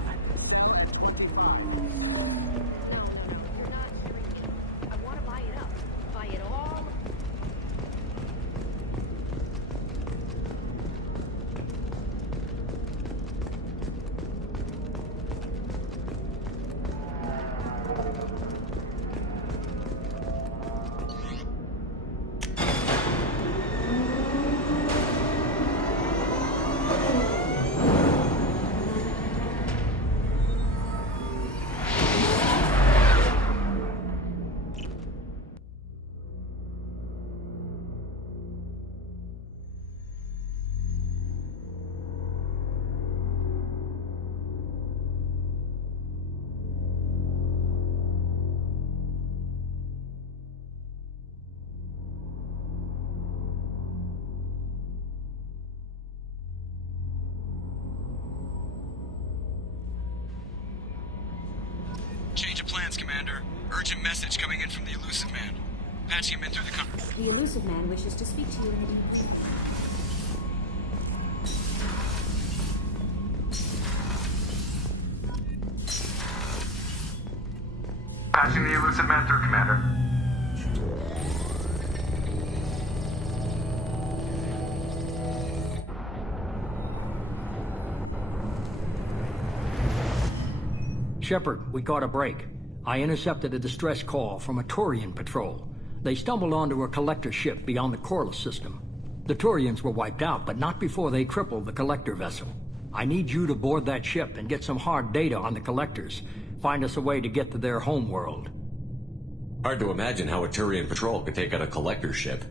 Scans, Commander. Urgent message coming in from the Elusive Man. Patching him in through the con- The Elusive Man wishes to speak to you in the... Patching the Elusive Man through, Commander. Shepard, we caught a break. I intercepted a distress call from a Turian patrol. They stumbled onto a collector ship beyond the Corliss system. The Turians were wiped out, but not before they crippled the collector vessel. I need you to board that ship and get some hard data on the collectors. Find us a way to get to their home world. Hard to imagine how a Turian patrol could take out a collector ship.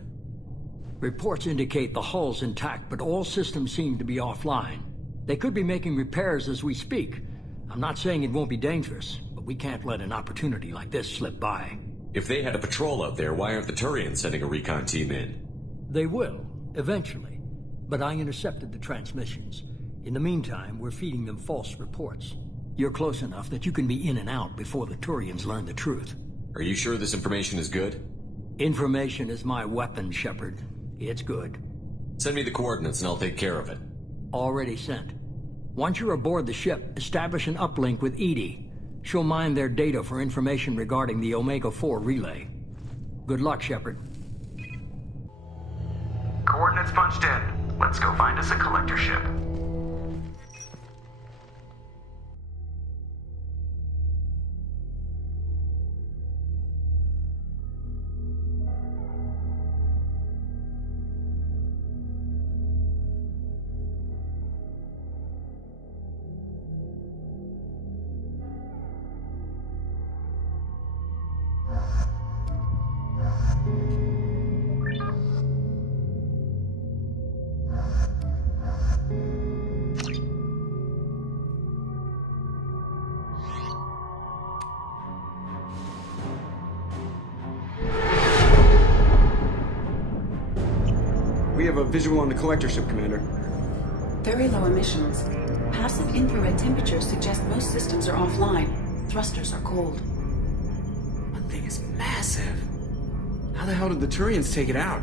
Reports indicate the hull's intact, but all systems seem to be offline. They could be making repairs as we speak. I'm not saying it won't be dangerous, but we can't let an opportunity like this slip by. If they had a patrol out there, why aren't the Turians sending a recon team in? They will, eventually. But I intercepted the transmissions. In the meantime, we're feeding them false reports. You're close enough that you can be in and out before the Turians learn the truth. Are you sure this information is good? Information is my weapon, Shepard. It's good. Send me the coordinates and I'll take care of it. Already sent. Once you're aboard the ship, establish an uplink with Edie. She'll mine their data for information regarding the Omega-4 relay. Good luck, Shepard. Coordinates punched in. Let's go find us a collector ship. We have a visual on the collector ship, Commander. Very low emissions. Passive infrared temperatures suggest most systems are offline. Thrusters are cold. That thing is massive. How the hell did the Turians take it out?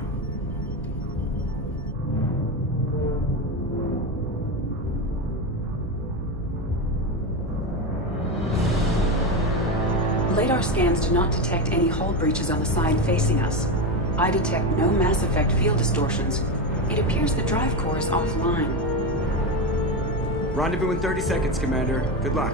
Radar scans do not detect any hull breaches on the side facing us. I detect no Mass Effect field distortions. It appears the drive core is offline. Rendezvous in 30 seconds, Commander. Good luck.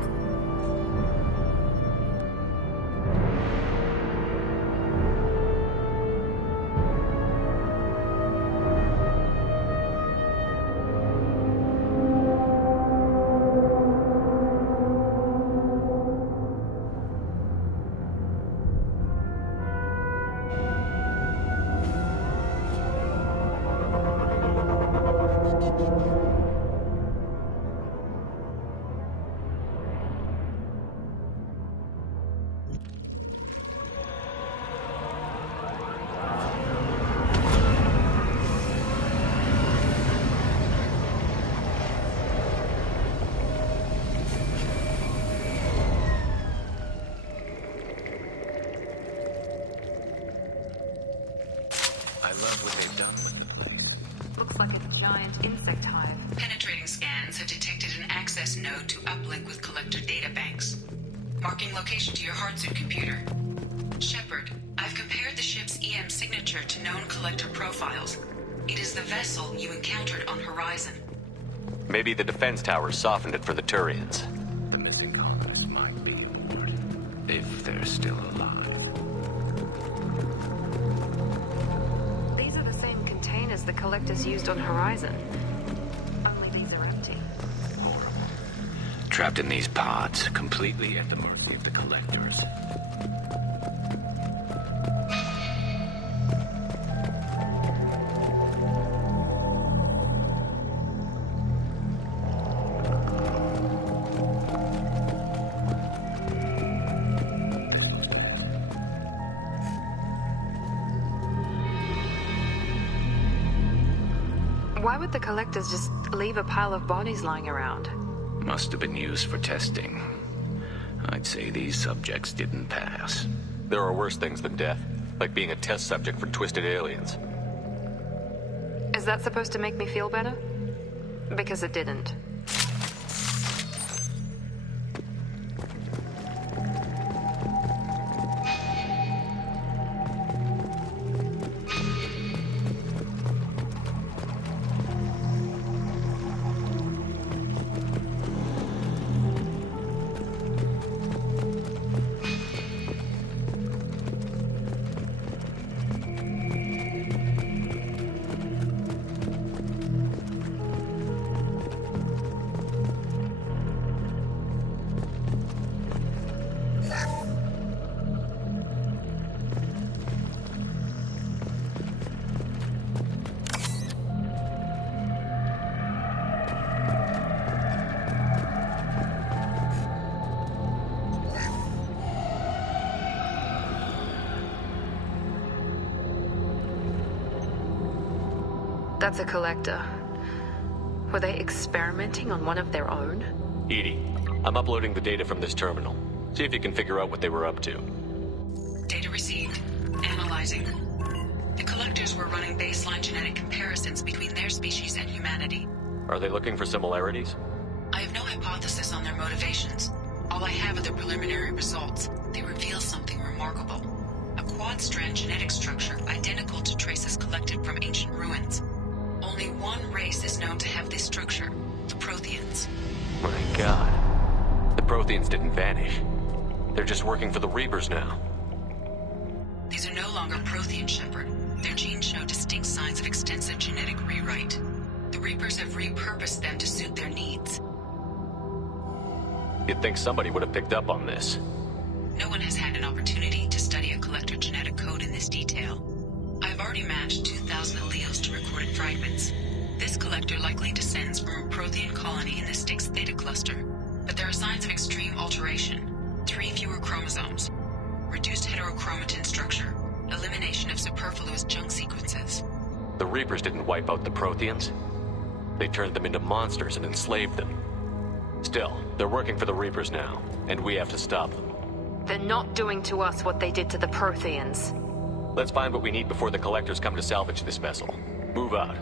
Looks like a giant insect hive. Penetrating scans have detected an access node to uplink with collector databanks. Marking location to your hardsuit computer. Shepard, I've compared the ship's EM signature to known collector profiles. It is the vessel you encountered on Horizon. Maybe the defense tower softened it for the Turians. The missing colonists might be lured, if they're still alive. These are the same containers the collectors used on Horizon. Only these are empty. Horrible. Trapped in these pods, completely at the mercy of the collectors. Why would the collectors just leave a pile of bodies lying around? Must have been used for testing. I'd say these subjects didn't pass. There are worse things than death, like being a test subject for twisted aliens. Is that supposed to make me feel better? Because it didn't. That's a collector. Were they experimenting on one of their own? EDI, I'm uploading the data from this terminal. See if you can figure out what they were up to. Data received. Analyzing. The collectors were running baseline genetic comparisons between their species and humanity. Are they looking for similarities? I have no hypothesis on their motivations. All I have are the preliminary results. They reveal something remarkable. A quad-strand genetic structure identical to traces collected from ancient ruins. Only one race is known to have this structure, the Protheans. My god. The Protheans didn't vanish. They're just working for the Reapers now. These are no longer Prothean, Shepard. Their genes show distinct signs of extensive genetic rewrite. The Reapers have repurposed them to suit their needs. You'd think somebody would have picked up on this. No one has had an opportunity to study a collector genetic code in this detail. I've already matched 2,000 alleles to recorded fragments. This collector likely descends from a Prothean colony in the Styx Theta cluster, but there are signs of extreme alteration. 3 fewer chromosomes, reduced heterochromatin structure, elimination of superfluous junk sequences. The Reapers didn't wipe out the Protheans. They turned them into monsters and enslaved them. Still, they're working for the Reapers now, and we have to stop them. They're not doing to us what they did to the Protheans. Let's find what we need before the collectors come to salvage this vessel. Move out.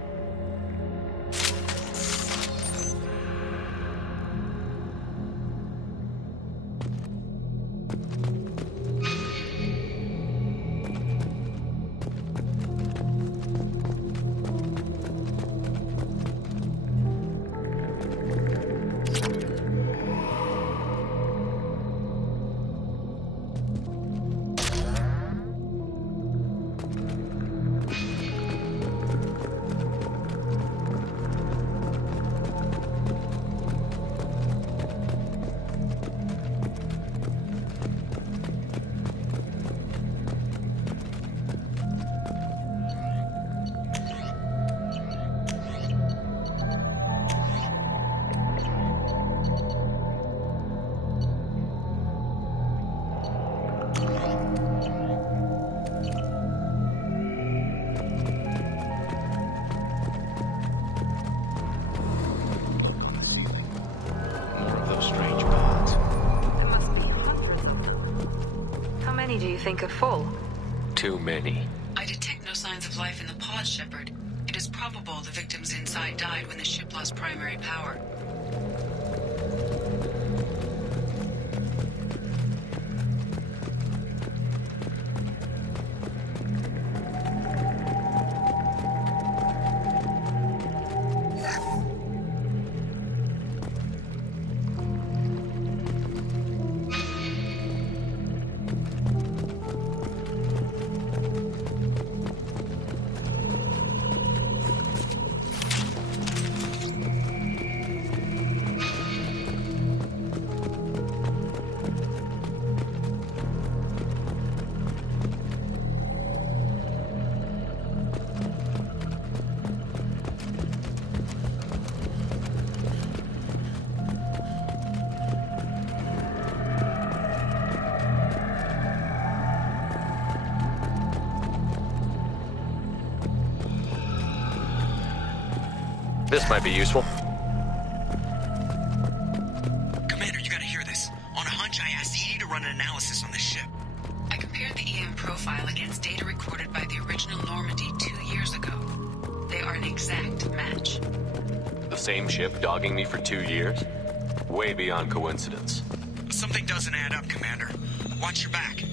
Do you think are full? Too many. I detect no signs of life in the pods, Shepard. It is probable the victims inside died when the ship lost primary power. This might be useful. Commander, you gotta hear this. On a hunch, I asked run an analysis on this ship. I compared the EM profile against data recorded by the original Normandy 2 years ago. They are an exact match. The same ship dogging me for 2 years? Way beyond coincidence. Something doesn't add up, Commander. Watch your back.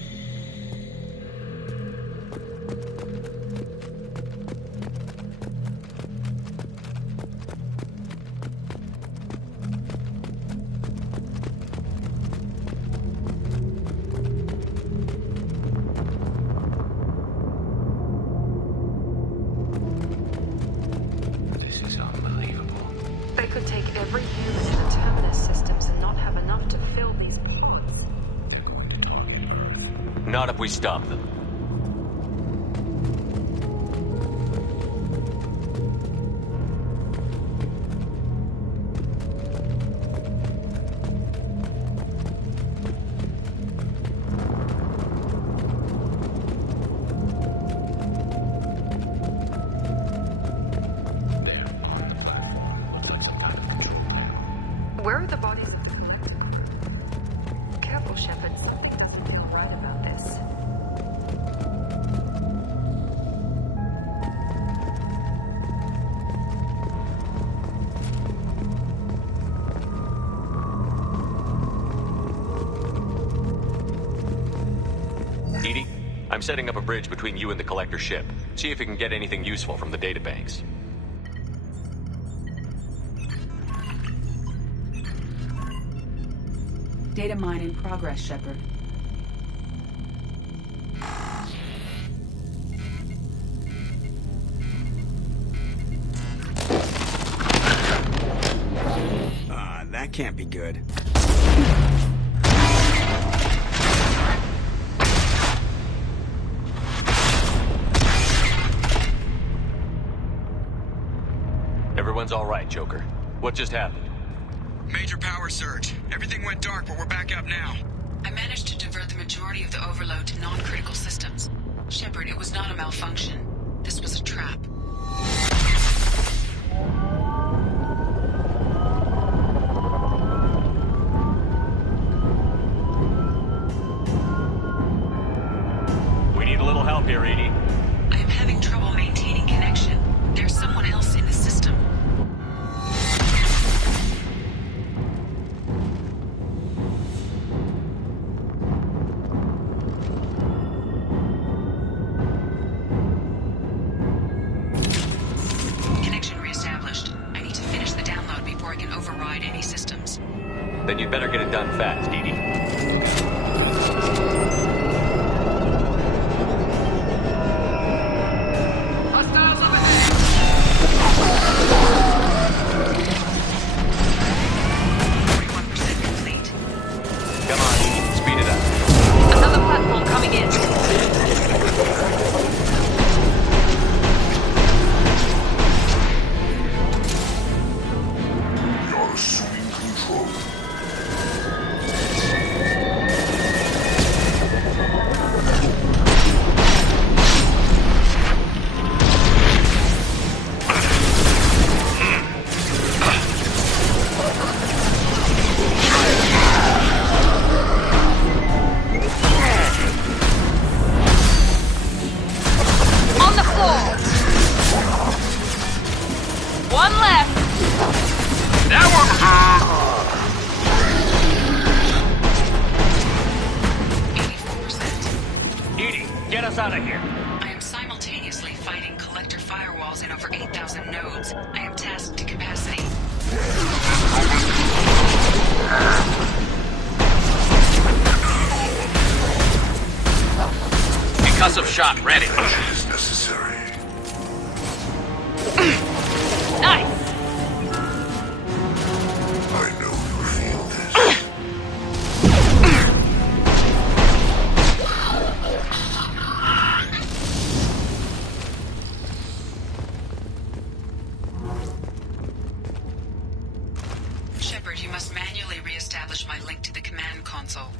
This is unbelievable. They could take every human in the Terminus systems and not have enough to fill these planes. Not if we stop them. Where are the bodies? Careful, Shepard. Something doesn't feel right about this. Edie, I'm setting up a bridge between you and the collector ship. See if you can get anything useful from the databanks. Data mine in progress, Shepard. That can't be good. Everyone's all right, Joker. What just happened? Major power surge. Everything went dark, but we're back up now. I managed to divert the majority of the overload to non-critical systems. Shepard, it was not a malfunction. This was a trap. We need a little help here, Edie. I am having trouble maintaining connection. There's someone else in the system. Connection reestablished. I need to finish the download before I can override any systems. Then you'd better get it done fast, Edie. Concussive shot ready. Is necessary. Nice! I know you feel this. Shepard, you must manually re-establish my link to the command console.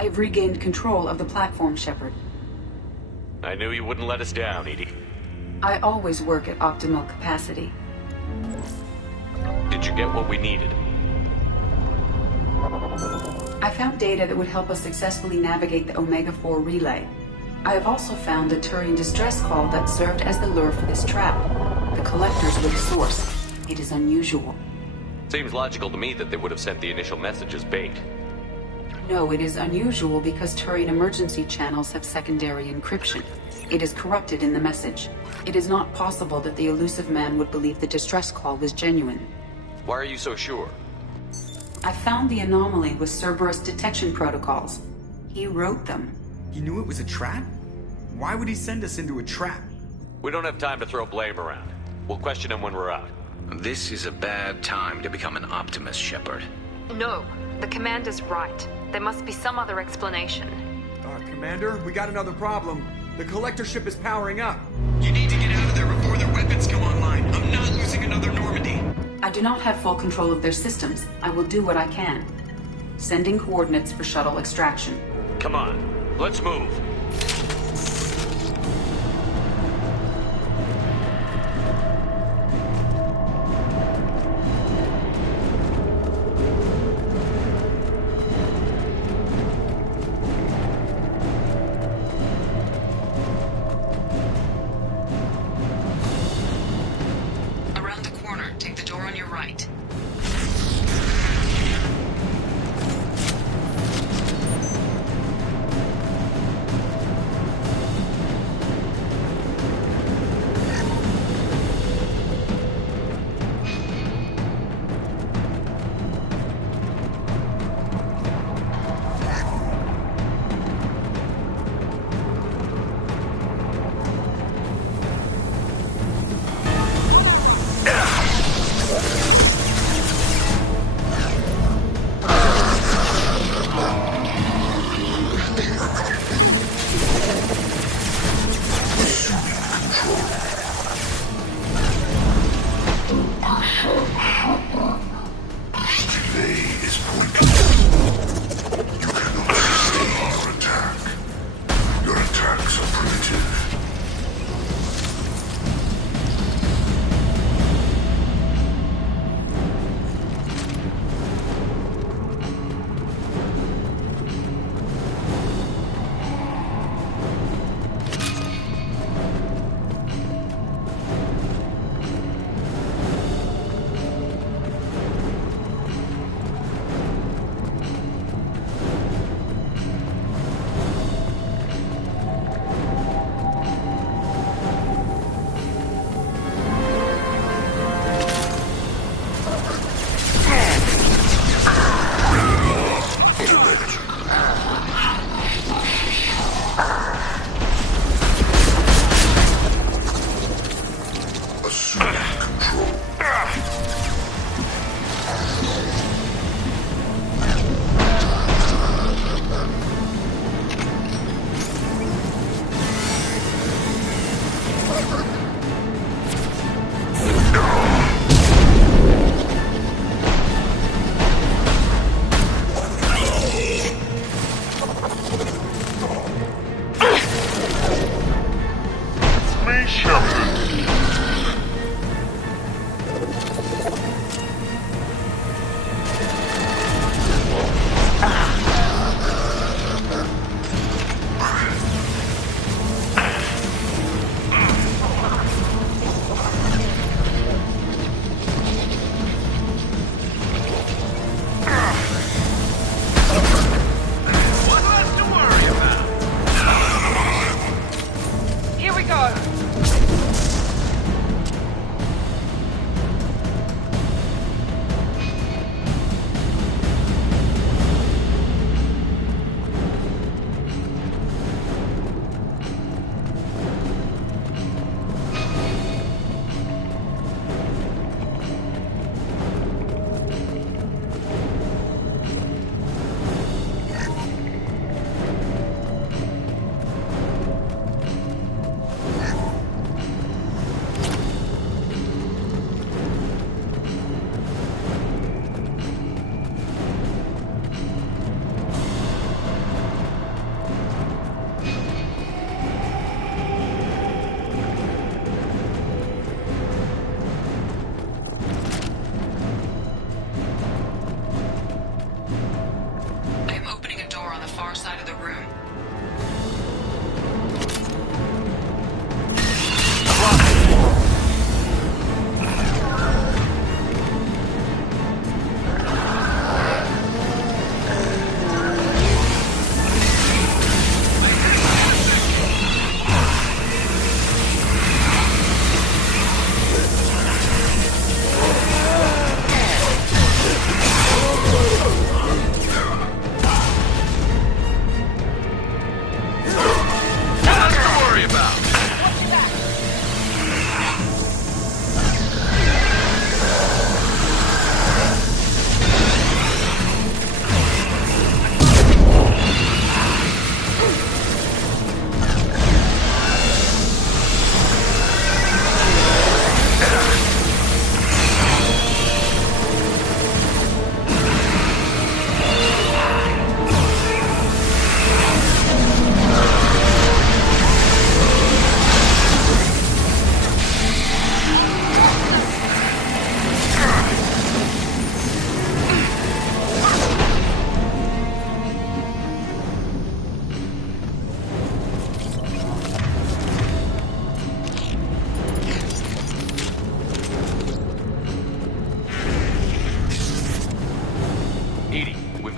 I have regained control of the platform, Shepard. I knew you wouldn't let us down, Edie. I always work at optimal capacity. Did you get what we needed? I found data that would help us successfully navigate the Omega-4 relay. I have also found a Turian distress call that served as the lure for this trap. The collectors were the source. It is unusual. Seems logical to me that they would have sent the initial message as bait. No, it is unusual because Turian emergency channels have secondary encryption. It is corrupted in the message. It is not possible that the elusive man would believe the distress call was genuine. Why are you so sure? I found the anomaly with Cerberus detection protocols. He wrote them. He knew it was a trap? Why would he send us into a trap? We don't have time to throw blame around. We'll question him when we're out. This is a bad time to become an optimist, Shepard. No, the commander's right. There must be some other explanation. Commander, we got another problem. The collector ship is powering up. You need to get out of there before their weapons come online. I'm not losing another Normandy. I do not have full control of their systems. I will do what I can. Sending coordinates for shuttle extraction. Come on, let's move. Around the corner, take the door on your right.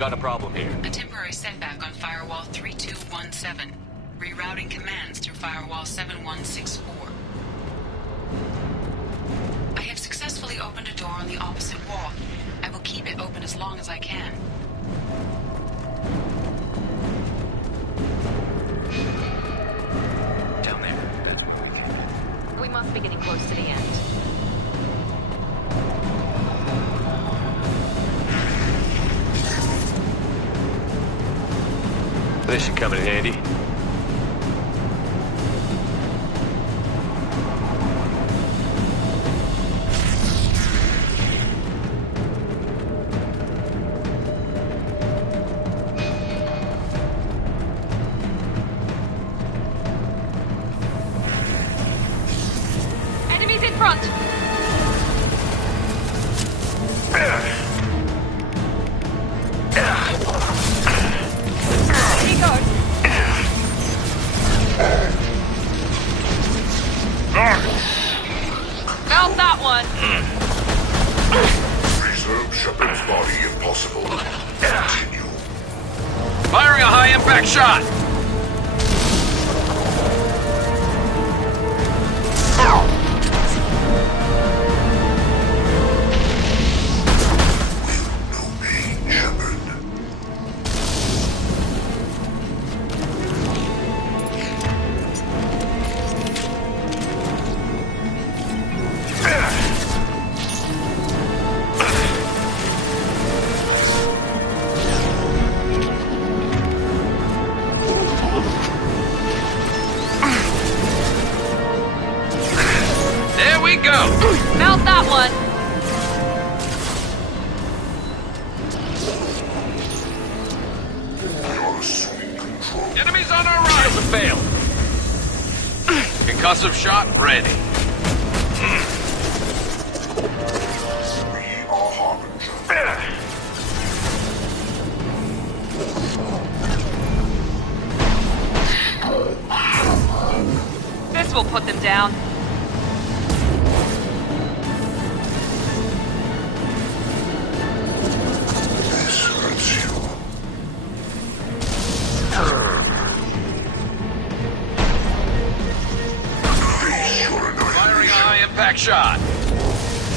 got a problem here. A temporary setback on Firewall 3217. Rerouting commands through Firewall 7164. I have successfully opened a door on the opposite wall. I will keep it open as long as I can. Down there. That's where we came. We must be getting close to the end. This should come in handy. Enemies in front! He goes. Mount that one! Preserve Shepard's body if possible. Continue. Firing a high-impact shot! Mount that one! Enemies on our right! Shields have failed. Concussive shot ready. This will put them down. Firing a high-impact shot.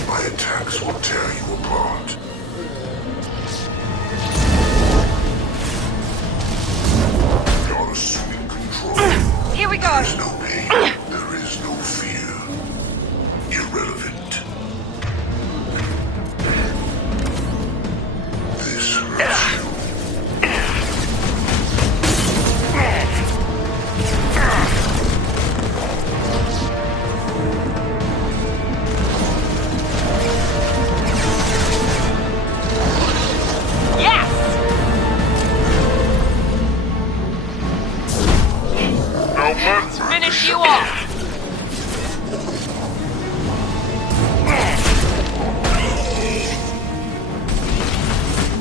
My attacks will tear you apart. You're assuming control. Here we go. There's no pain. There is no fear. Irrelevant. This hurts you. Let's finish you off!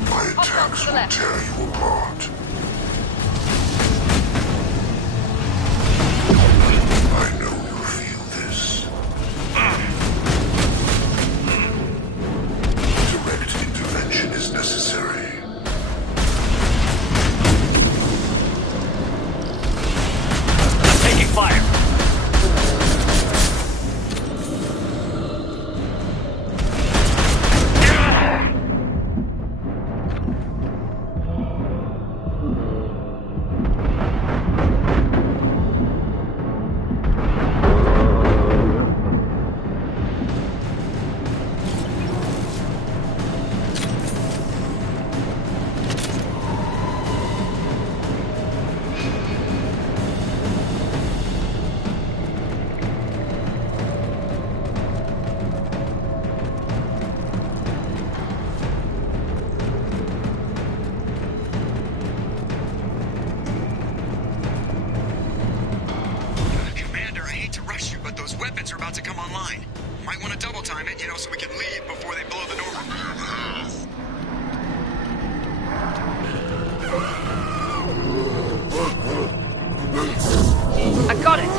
My attacks will tear you apart. I know you feel this. Direct intervention is necessary. Taking fire. weapons are about to come online. Might want to double time it, so we can leave before they blow the door. I got it!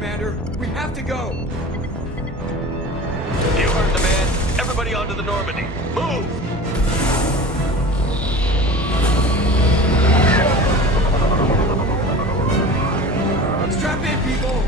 Commander. We have to go. You heard the man. Everybody onto the Normandy. Move! Strap in, people!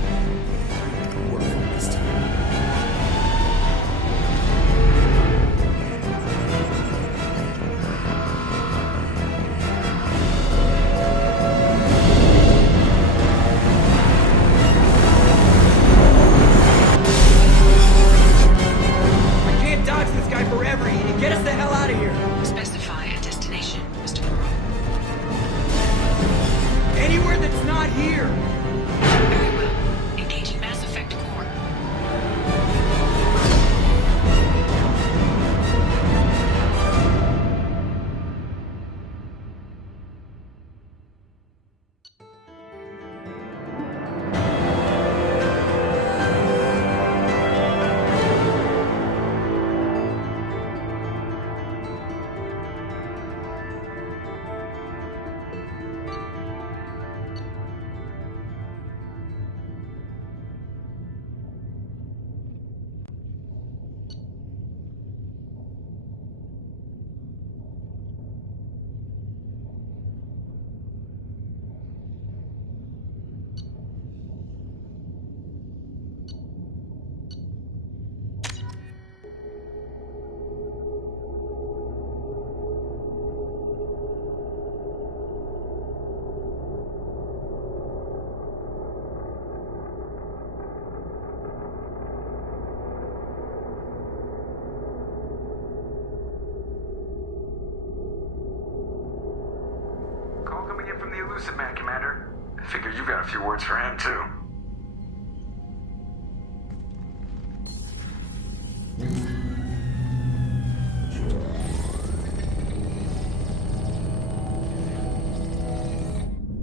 Get us the hell out of here! Specify a destination, Mr. Moreau. Anywhere that's not here! Very well. Engaging Mass Effect core. Elusive man, Commander. I figure you got a few words for him, too.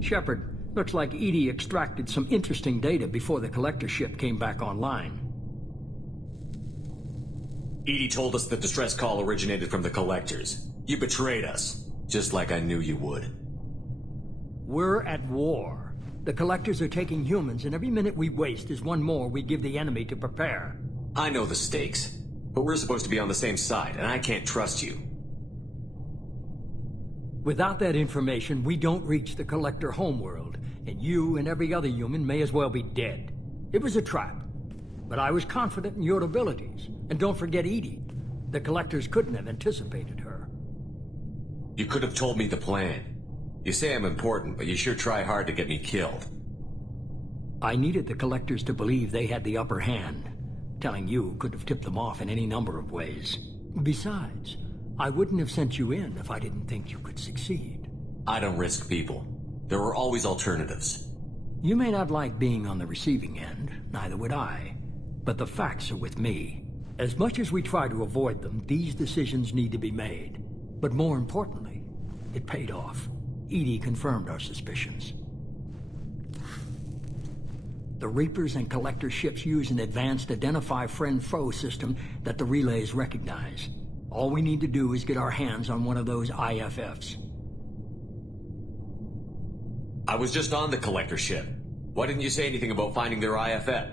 Shepard, looks like EDI extracted some interesting data before the collector ship came back online. EDI told us the distress call originated from the collectors. You betrayed us, just like I knew you would. We're at war. The collectors are taking humans, and every minute we waste is one more we give the enemy to prepare. I know the stakes, but we're supposed to be on the same side, and I can't trust you. Without that information, we don't reach the collector homeworld, and you and every other human may as well be dead. It was a trap, but I was confident in your abilities. And don't forget EDI. The collectors couldn't have anticipated her. You could have told me the plan. You say I'm important, but you sure try hard to get me killed. I needed the collectors to believe they had the upper hand. Telling you could have tipped them off in any number of ways. Besides, I wouldn't have sent you in if I didn't think you could succeed. I don't risk people. There are always alternatives. You may not like being on the receiving end, neither would I. But the facts are with me. As much as we try to avoid them, these decisions need to be made. But more importantly, it paid off. EDI confirmed our suspicions. The Reapers and Collector ships use an advanced Identify Friend-Foe system that the relays recognize. All we need to do is get our hands on one of those IFFs. I was just on the Collector ship. Why didn't you say anything about finding their IFF?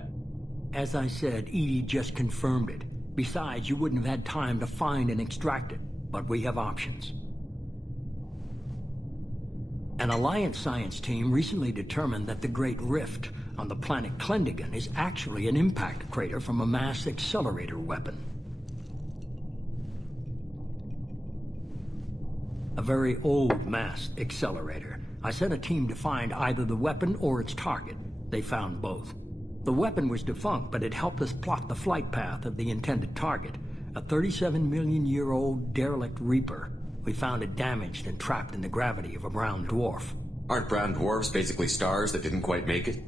As I said, EDI just confirmed it. Besides, you wouldn't have had time to find and extract it. But we have options. An Alliance science team recently determined that the Great Rift on the planet Klendigan is actually an impact crater from a mass accelerator weapon. A very old mass accelerator. I sent a team to find either the weapon or its target. They found both. The weapon was defunct, but it helped us plot the flight path of the intended target, a 37-million-year-old derelict Reaper. We found it damaged and trapped in the gravity of a brown dwarf. Aren't brown dwarfs basically stars that didn't quite make it?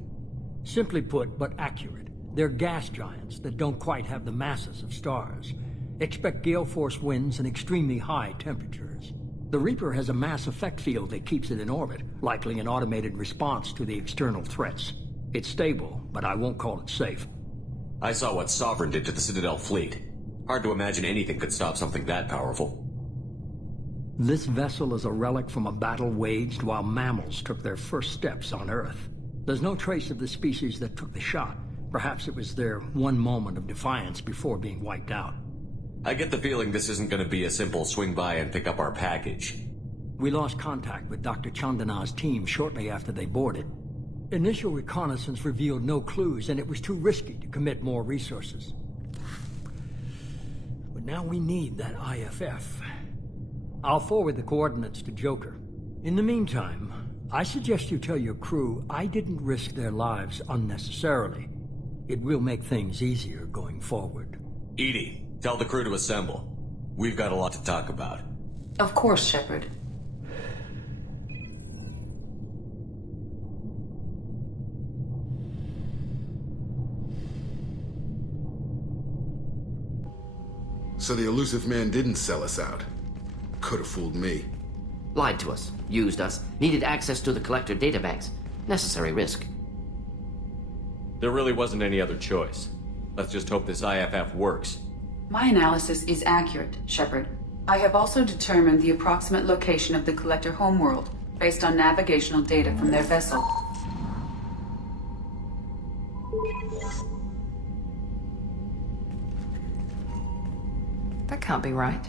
Simply put, but accurate. They're gas giants that don't quite have the masses of stars. Expect gale force winds and extremely high temperatures. The Reaper has a mass effect field that keeps it in orbit, likely an automated response to the external threats. It's stable, but I won't call it safe. I saw what Sovereign did to the Citadel fleet. Hard to imagine anything could stop something that powerful. This vessel is a relic from a battle waged while mammals took their first steps on Earth. There's no trace of the species that took the shot. Perhaps it was their one moment of defiance before being wiped out. I get the feeling this isn't going to be a simple swing by and pick up our package. We lost contact with Dr. Chandana's team shortly after they boarded. Initial reconnaissance revealed no clues, and it was too risky to commit more resources. But now we need that IFF. I'll forward the coordinates to Joker. In the meantime, I suggest you tell your crew I didn't risk their lives unnecessarily. It will make things easier going forward. Edie, tell the crew to assemble. We've got a lot to talk about. Of course, Shepard. So the elusive man didn't sell us out. Could have fooled me. Lied to us, used us, needed access to the collector databanks. Necessary risk. There really wasn't any other choice. Let's just hope this IFF works. My analysis is accurate, Shepard. I have also determined the approximate location of the collector homeworld, based on navigational data from their vessel. That can't be right.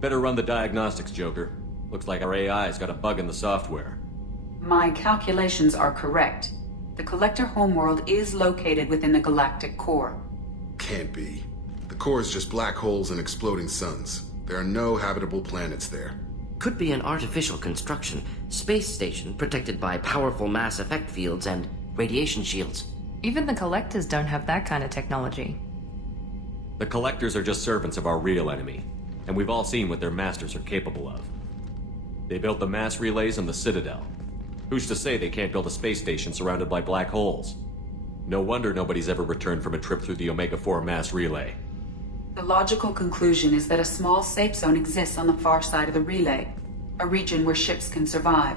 Better run the diagnostics, Joker. Looks like our AI's got a bug in the software. My calculations are correct. The collector homeworld is located within the galactic core. Can't be. The core is just black holes and exploding suns. There are no habitable planets there. Could be an artificial construction. Space station protected by powerful mass effect fields and radiation shields. Even the collectors don't have that kind of technology. The collectors are just servants of our real enemy, and we've all seen what their masters are capable of. They built the mass relays on the Citadel. Who's to say they can't build a space station surrounded by black holes? No wonder nobody's ever returned from a trip through the Omega-4 mass relay. The logical conclusion is that a small safe zone exists on the far side of the relay, a region where ships can survive.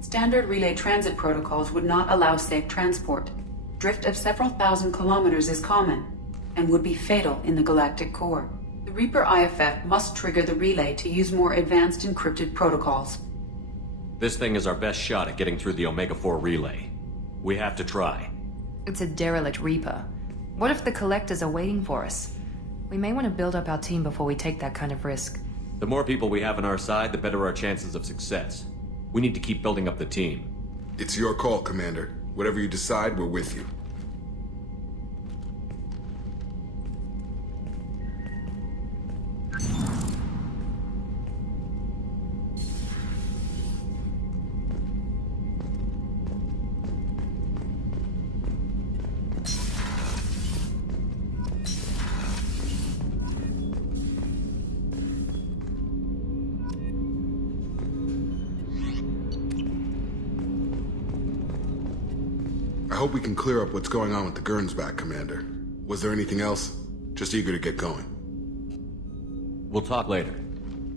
Standard relay transit protocols would not allow safe transport. Drift of several thousand kilometers is common, and would be fatal in the galactic core. The Reaper IFF must trigger the relay to use more advanced encrypted protocols. This thing is our best shot at getting through the Omega-4 relay. We have to try. It's a derelict Reaper. What if the collectors are waiting for us? We may want to build up our team before we take that kind of risk. The more people we have on our side, the better our chances of success. We need to keep building up the team. It's your call, Commander. Whatever you decide, we're with you. I hope we can clear up what's going on with the Gernsback, Commander. Was there anything else? Just eager to get going. We'll talk later.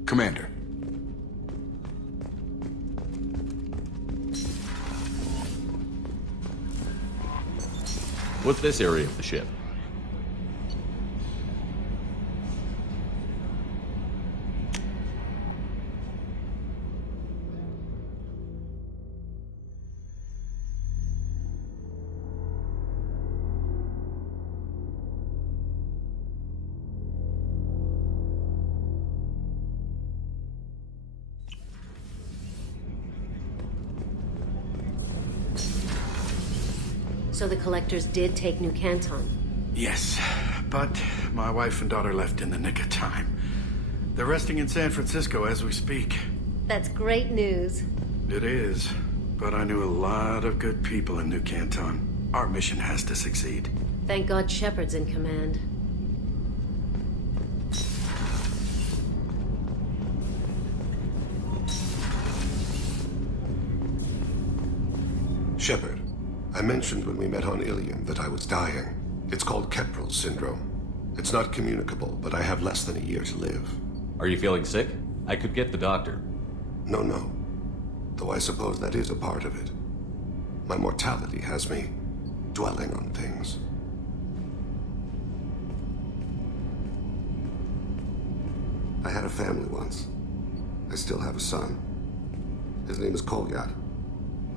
Commander. What's this area of the ship? So the collectors did take New Canton. Yes, but my wife and daughter left in the nick of time. They're resting in San Francisco as we speak. That's great news. It is, but I knew a lot of good people in New Canton. Our mission has to succeed. Thank God Shepard's in command. Shepard, I mentioned when we met on Ilium that I was dying. It's called Keprel's syndrome. It's not communicable, but I have less than a year to live. Are you feeling sick? I could get the doctor. No. Though I suppose that is a part of it. My mortality has me dwelling on things. I had a family once. I still have a son. His name is Kolyat.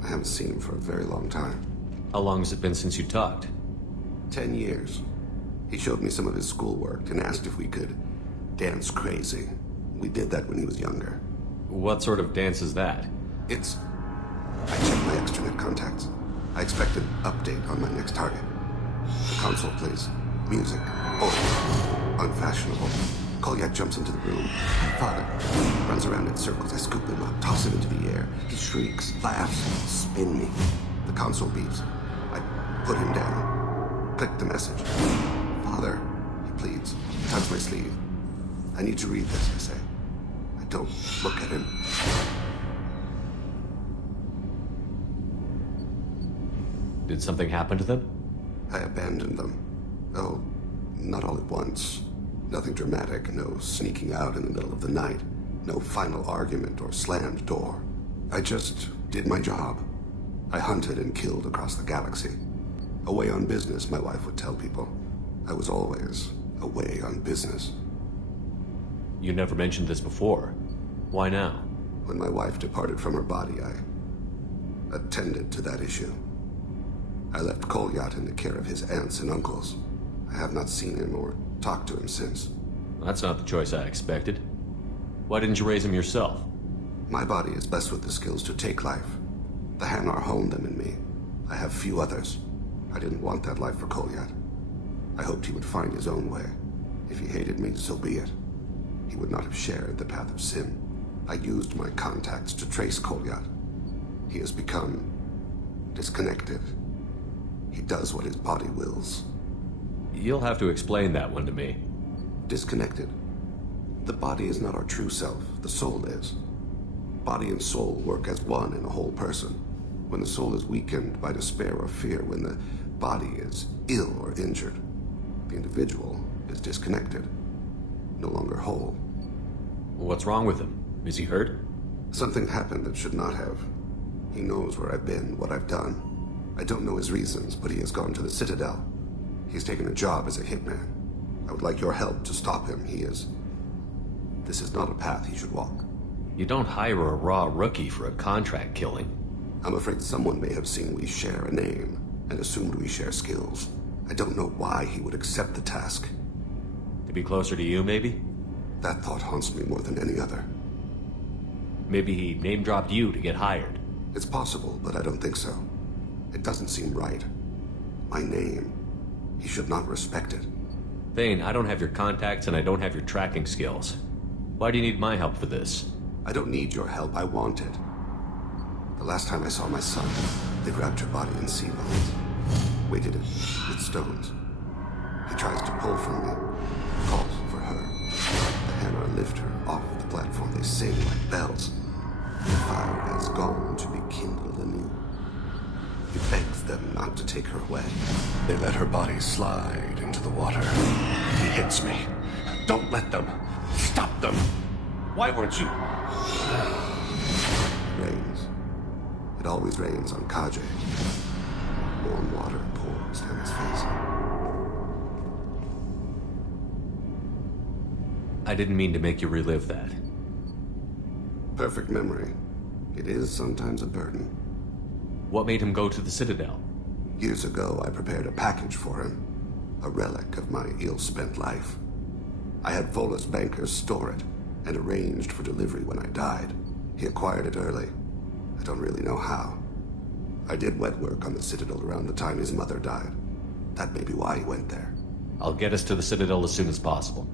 I haven't seen him for a very long time. How long has it been since you talked? 10 years. He showed me some of his schoolwork and asked if we could dance crazy. We did that when he was younger. What sort of dance is that? I checked my extranet contacts. I expect an update on my next target. The console plays music. Oh, unfashionable. Kolyak jumps into the room. Father runs around in circles. I scoop him up, toss him into the air. He shrieks, laughs, spin me. The console beeps. I put him down. Click the message. Father, he pleads. Tugs my sleeve. I need to read this, I say. I don't look at him. Did something happen to them? I abandoned them. Oh, not all at once. Nothing dramatic, no sneaking out in the middle of the night, no final argument or slammed door. I just did my job. I hunted and killed across the galaxy. Away on business, my wife would tell people. I was always away on business. You never mentioned this before. Why now? When my wife departed from her body, I attended to that issue. I left Kolyat in the care of his aunts and uncles. I have not seen him or talked to him since. That's not the choice I expected. Why didn't you raise him yourself? My body is blessed with the skills to take life. The Hanar honed them in me. I have few others. I didn't want that life for Kolyat. I hoped he would find his own way. If he hated me, so be it. He would not have shared the path of sin. I used my contacts to trace Kolyat. He has become disconnected. He does what his body wills. You'll have to explain that one to me. Disconnected. The body is not our true self. The soul is. Body and soul work as one in a whole person. When the soul is weakened by despair or fear, when the body is ill or injured, the individual is disconnected, no longer whole. What's wrong with him? Is he hurt? Something happened that should not have. He knows where I've been, what I've done. I don't know his reasons, but he has gone to the Citadel. He's taken a job as a hitman. I would like your help to stop him. This is not a path he should walk. You don't hire a raw rookie for a contract killing. I'm afraid someone may have seen we share a name and assumed we share skills. I don't know why he would accept the task. To be closer to you, maybe? That thought haunts me more than any other. Maybe he name-dropped you to get hired. It's possible, but I don't think so. It doesn't seem right. My name. He should not respect it. Thane, I don't have your contacts and I don't have your tracking skills. Why do you need my help for this? I don't need your help. I want it. The last time I saw my son, they wrapped your body in sea bones, weighted it with stones. He tries to pull from me, calls for her. The Hanar lift her off the platform. They sing like bells. The fire has gone to be kindled anew. He begs them not to take her away. They let her body slide into the water. He hits me. Don't let them. Stop them. Why weren't you? It rains. It always rains on Kaje. Warm water pours down his face. I didn't mean to make you relive that. Perfect memory. It is sometimes a burden. What made him go to the Citadel? Years ago, I prepared a package for him. A relic of my ill-spent life. I had Volus bankers store it, and arranged for delivery when I died. He acquired it early. I don't really know how. I did wet work on the Citadel around the time his mother died. That may be why he went there. I'll get us to the Citadel as soon as possible.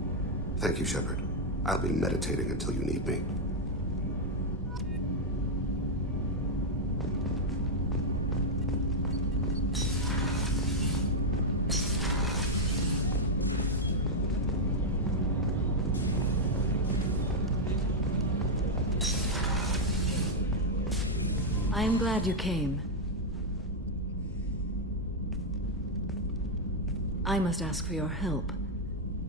Thank you, Shepard. I'll be meditating until you need me. I am glad you came. I must ask for your help.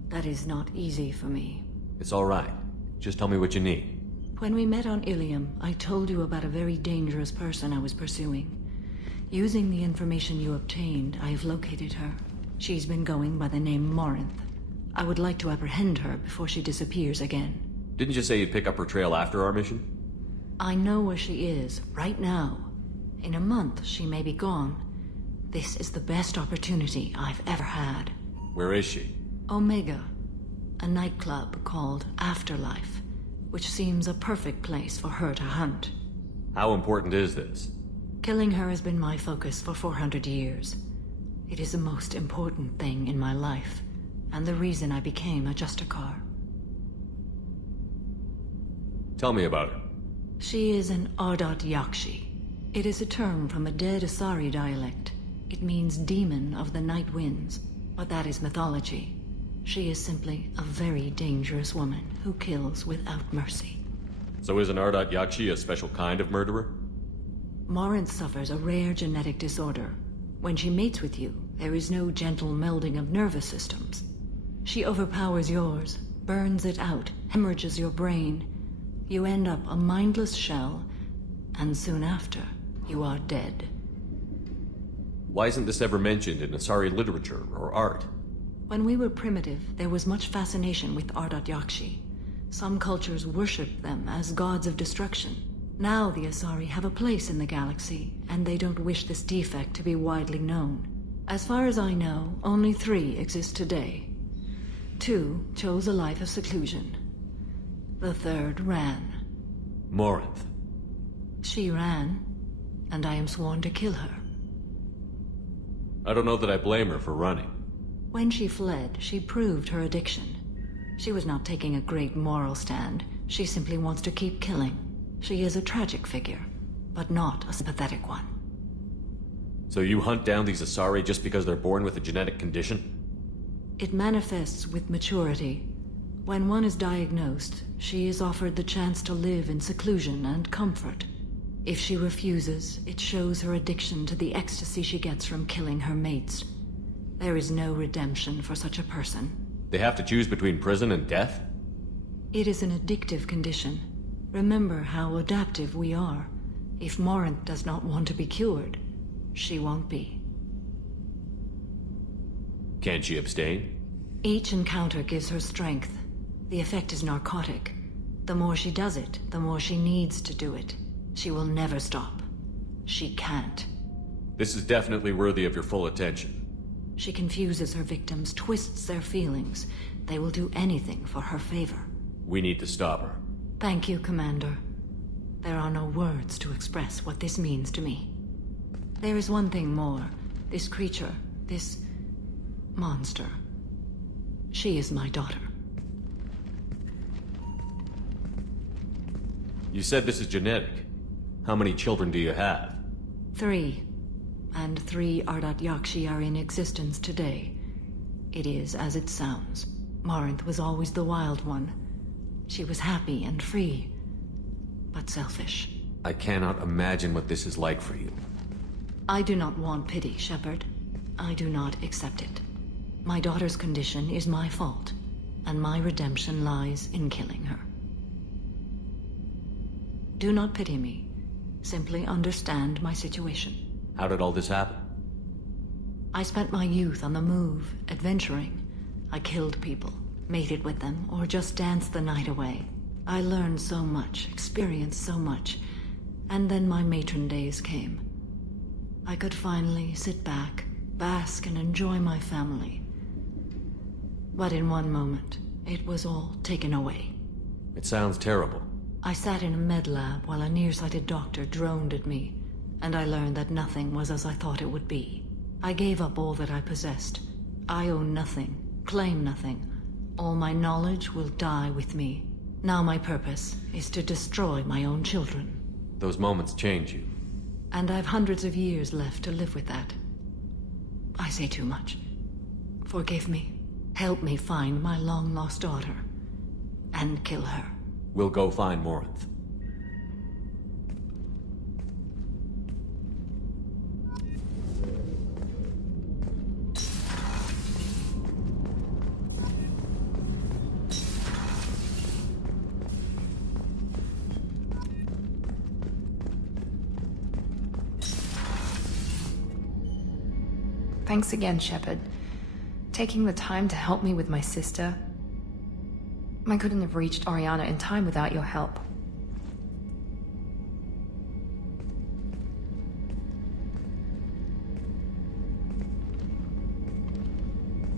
That is not easy for me. It's all right. Just tell me what you need. When we met on Ilium, I told you about a very dangerous person I was pursuing. Using the information you obtained, I have located her. She's been going by the name Morinth. I would like to apprehend her before she disappears again. Didn't you say you'd pick up her trail after our mission? I know where she is, right now. In a month, she may be gone. This is the best opportunity I've ever had. Where is she? Omega, a nightclub called Afterlife, which seems a perfect place for her to hunt. How important is this? Killing her has been my focus for 400 years. It is the most important thing in my life, and the reason I became a Justicar. Tell me about her. She is an Ardat Yakshi. It is a term from a dead Asari dialect. It means demon of the night winds, but that is mythology. She is simply a very dangerous woman who kills without mercy. So is an Ardat Yakshi a special kind of murderer? Morinth suffers a rare genetic disorder. When she mates with you, there is no gentle melding of nervous systems. She overpowers yours, burns it out, hemorrhages your brain. You end up a mindless shell, and soon after, you are dead. Why isn't this ever mentioned in Asari literature or art? When we were primitive, there was much fascination with Ardat Yakshi. Some cultures worshipped them as gods of destruction. Now the Asari have a place in the galaxy, and they don't wish this defect to be widely known. As far as I know, only 3 exist today. 2 chose a life of seclusion. The 3rd ran. Morinth. She ran, and I am sworn to kill her. I don't know that I blame her for running. When she fled, she proved her addiction. She was not taking a great moral stand. She simply wants to keep killing. She is a tragic figure, but not a sympathetic one. So you hunt down these Asari just because they're born with a genetic condition? It manifests with maturity. When one is diagnosed, she is offered the chance to live in seclusion and comfort. If she refuses, it shows her addiction to the ecstasy she gets from killing her mates. There is no redemption for such a person. They have to choose between prison and death? It is an addictive condition. Remember how adaptive we are. If Morinth does not want to be cured, she won't be. Can she abstain? Each encounter gives her strength. The effect is narcotic. The more she does it, the more she needs to do it. She will never stop. She can't. This is definitely worthy of your full attention. She confuses her victims, twists their feelings. They will do anything for her favor. We need to stop her. Thank you, Commander. There are no words to express what this means to me. There is one thing more. This creature, this monster. She is my daughter. You said this is genetic. How many children do you have? 3. And 3 Ardat Yakshi are in existence today. It is as it sounds. Morinth was always the wild one. She was happy and free, but selfish. I cannot imagine what this is like for you. I do not want pity, Shepard. I do not accept it. My daughter's condition is my fault, and my redemption lies in killing her. Do not pity me. Simply understand my situation. How did all this happen? I spent my youth on the move, adventuring. I killed people, mated with them, or just danced the night away. I learned so much, experienced so much, and then my matron days came. I could finally sit back, bask and enjoy my family. But in one moment, it was all taken away. It sounds terrible. I sat in a med lab while a nearsighted doctor droned at me, and I learned that nothing was as I thought it would be. I gave up all that I possessed. I own nothing, claim nothing. All my knowledge will die with me. Now my purpose is to destroy my own children. Those moments change you. And I've hundreds of years left to live with that. I say too much. Forgive me. Help me find my long-lost daughter. And kill her. We'll go find Morinth. Thanks again, Shepard. Taking the time to help me with my sister. I couldn't have reached Oriana in time without your help.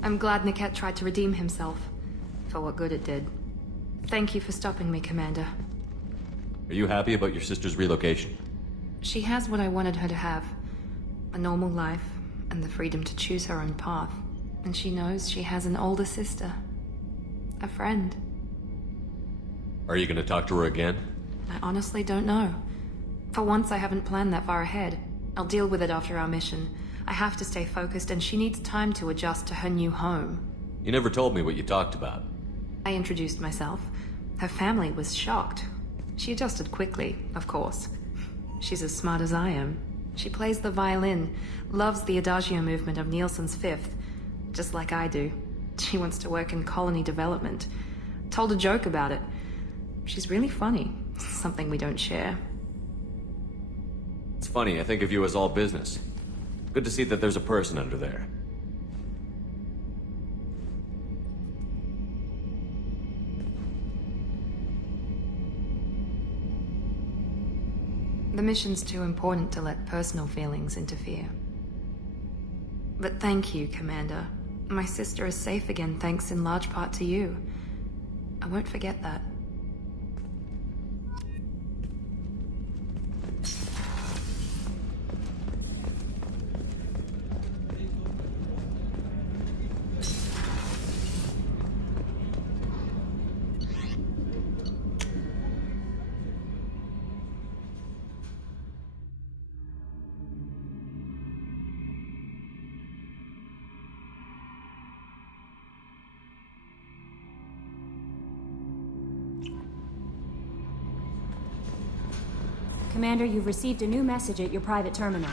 I'm glad Niket tried to redeem himself. For what good it did. Thank you for stopping me, Commander. Are you happy about your sister's relocation? She has what I wanted her to have. A normal life, and the freedom to choose her own path. And she knows she has an older sister. A friend. Are you gonna talk to her again? I honestly don't know. For once, I haven't planned that far ahead. I'll deal with it after our mission. I have to stay focused, and she needs time to adjust to her new home. You never told me what you talked about. I introduced myself. Her family was shocked. She adjusted quickly, of course. She's as smart as I am. She plays the violin, loves the adagio movement of Nielsen's Fifth, just like I do. She wants to work in colony development. Told a joke about it. She's really funny, something we don't share. It's funny, I think of you as all business. Good to see that there's a person under there. The mission's too important to let personal feelings interfere. But thank you, Commander. My sister is safe again thanks in large part to you. I won't forget that. Commander, you've received a new message at your private terminal.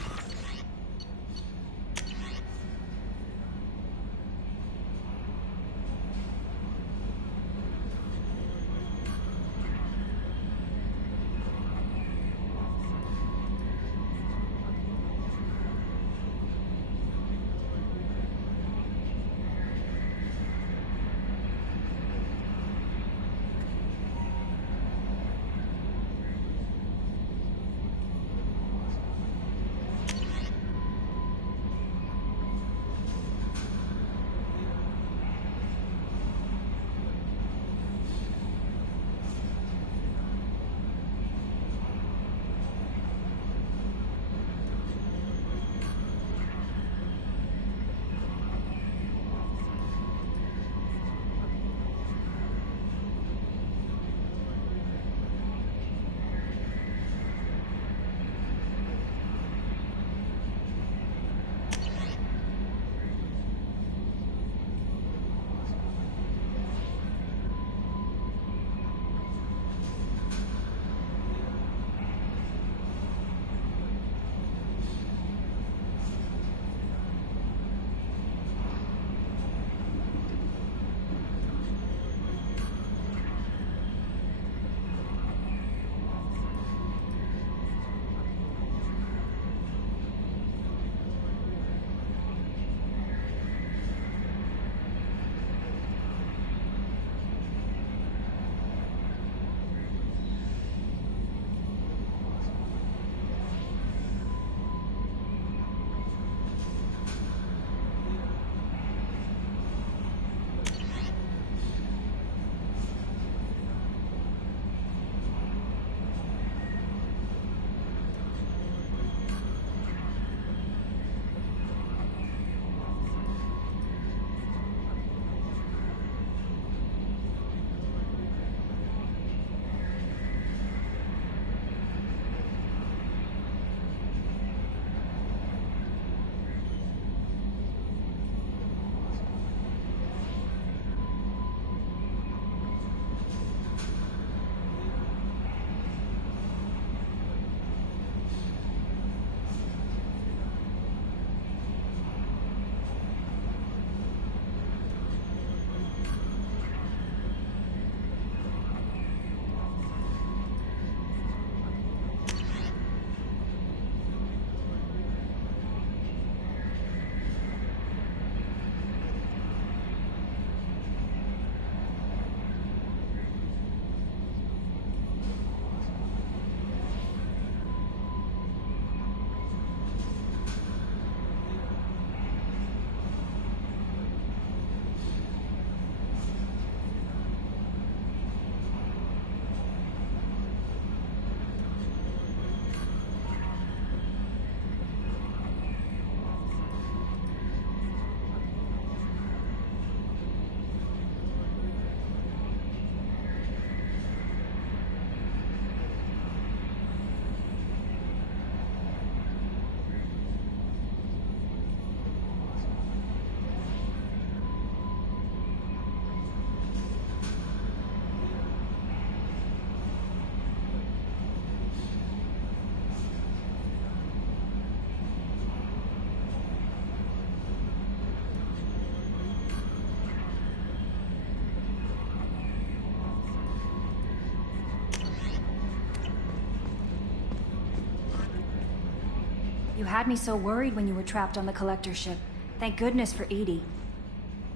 You had me so worried when you were trapped on the collector ship. Thank goodness for Edie.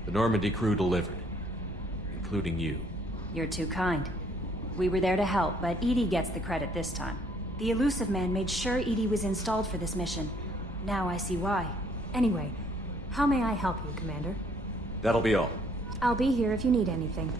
The Normandy crew delivered, including you. You're too kind. We were there to help, but Edie gets the credit this time. The Elusive Man made sure Edie was installed for this mission. Now I see why. Anyway, how may I help you, Commander? That'll be all. I'll be here if you need anything.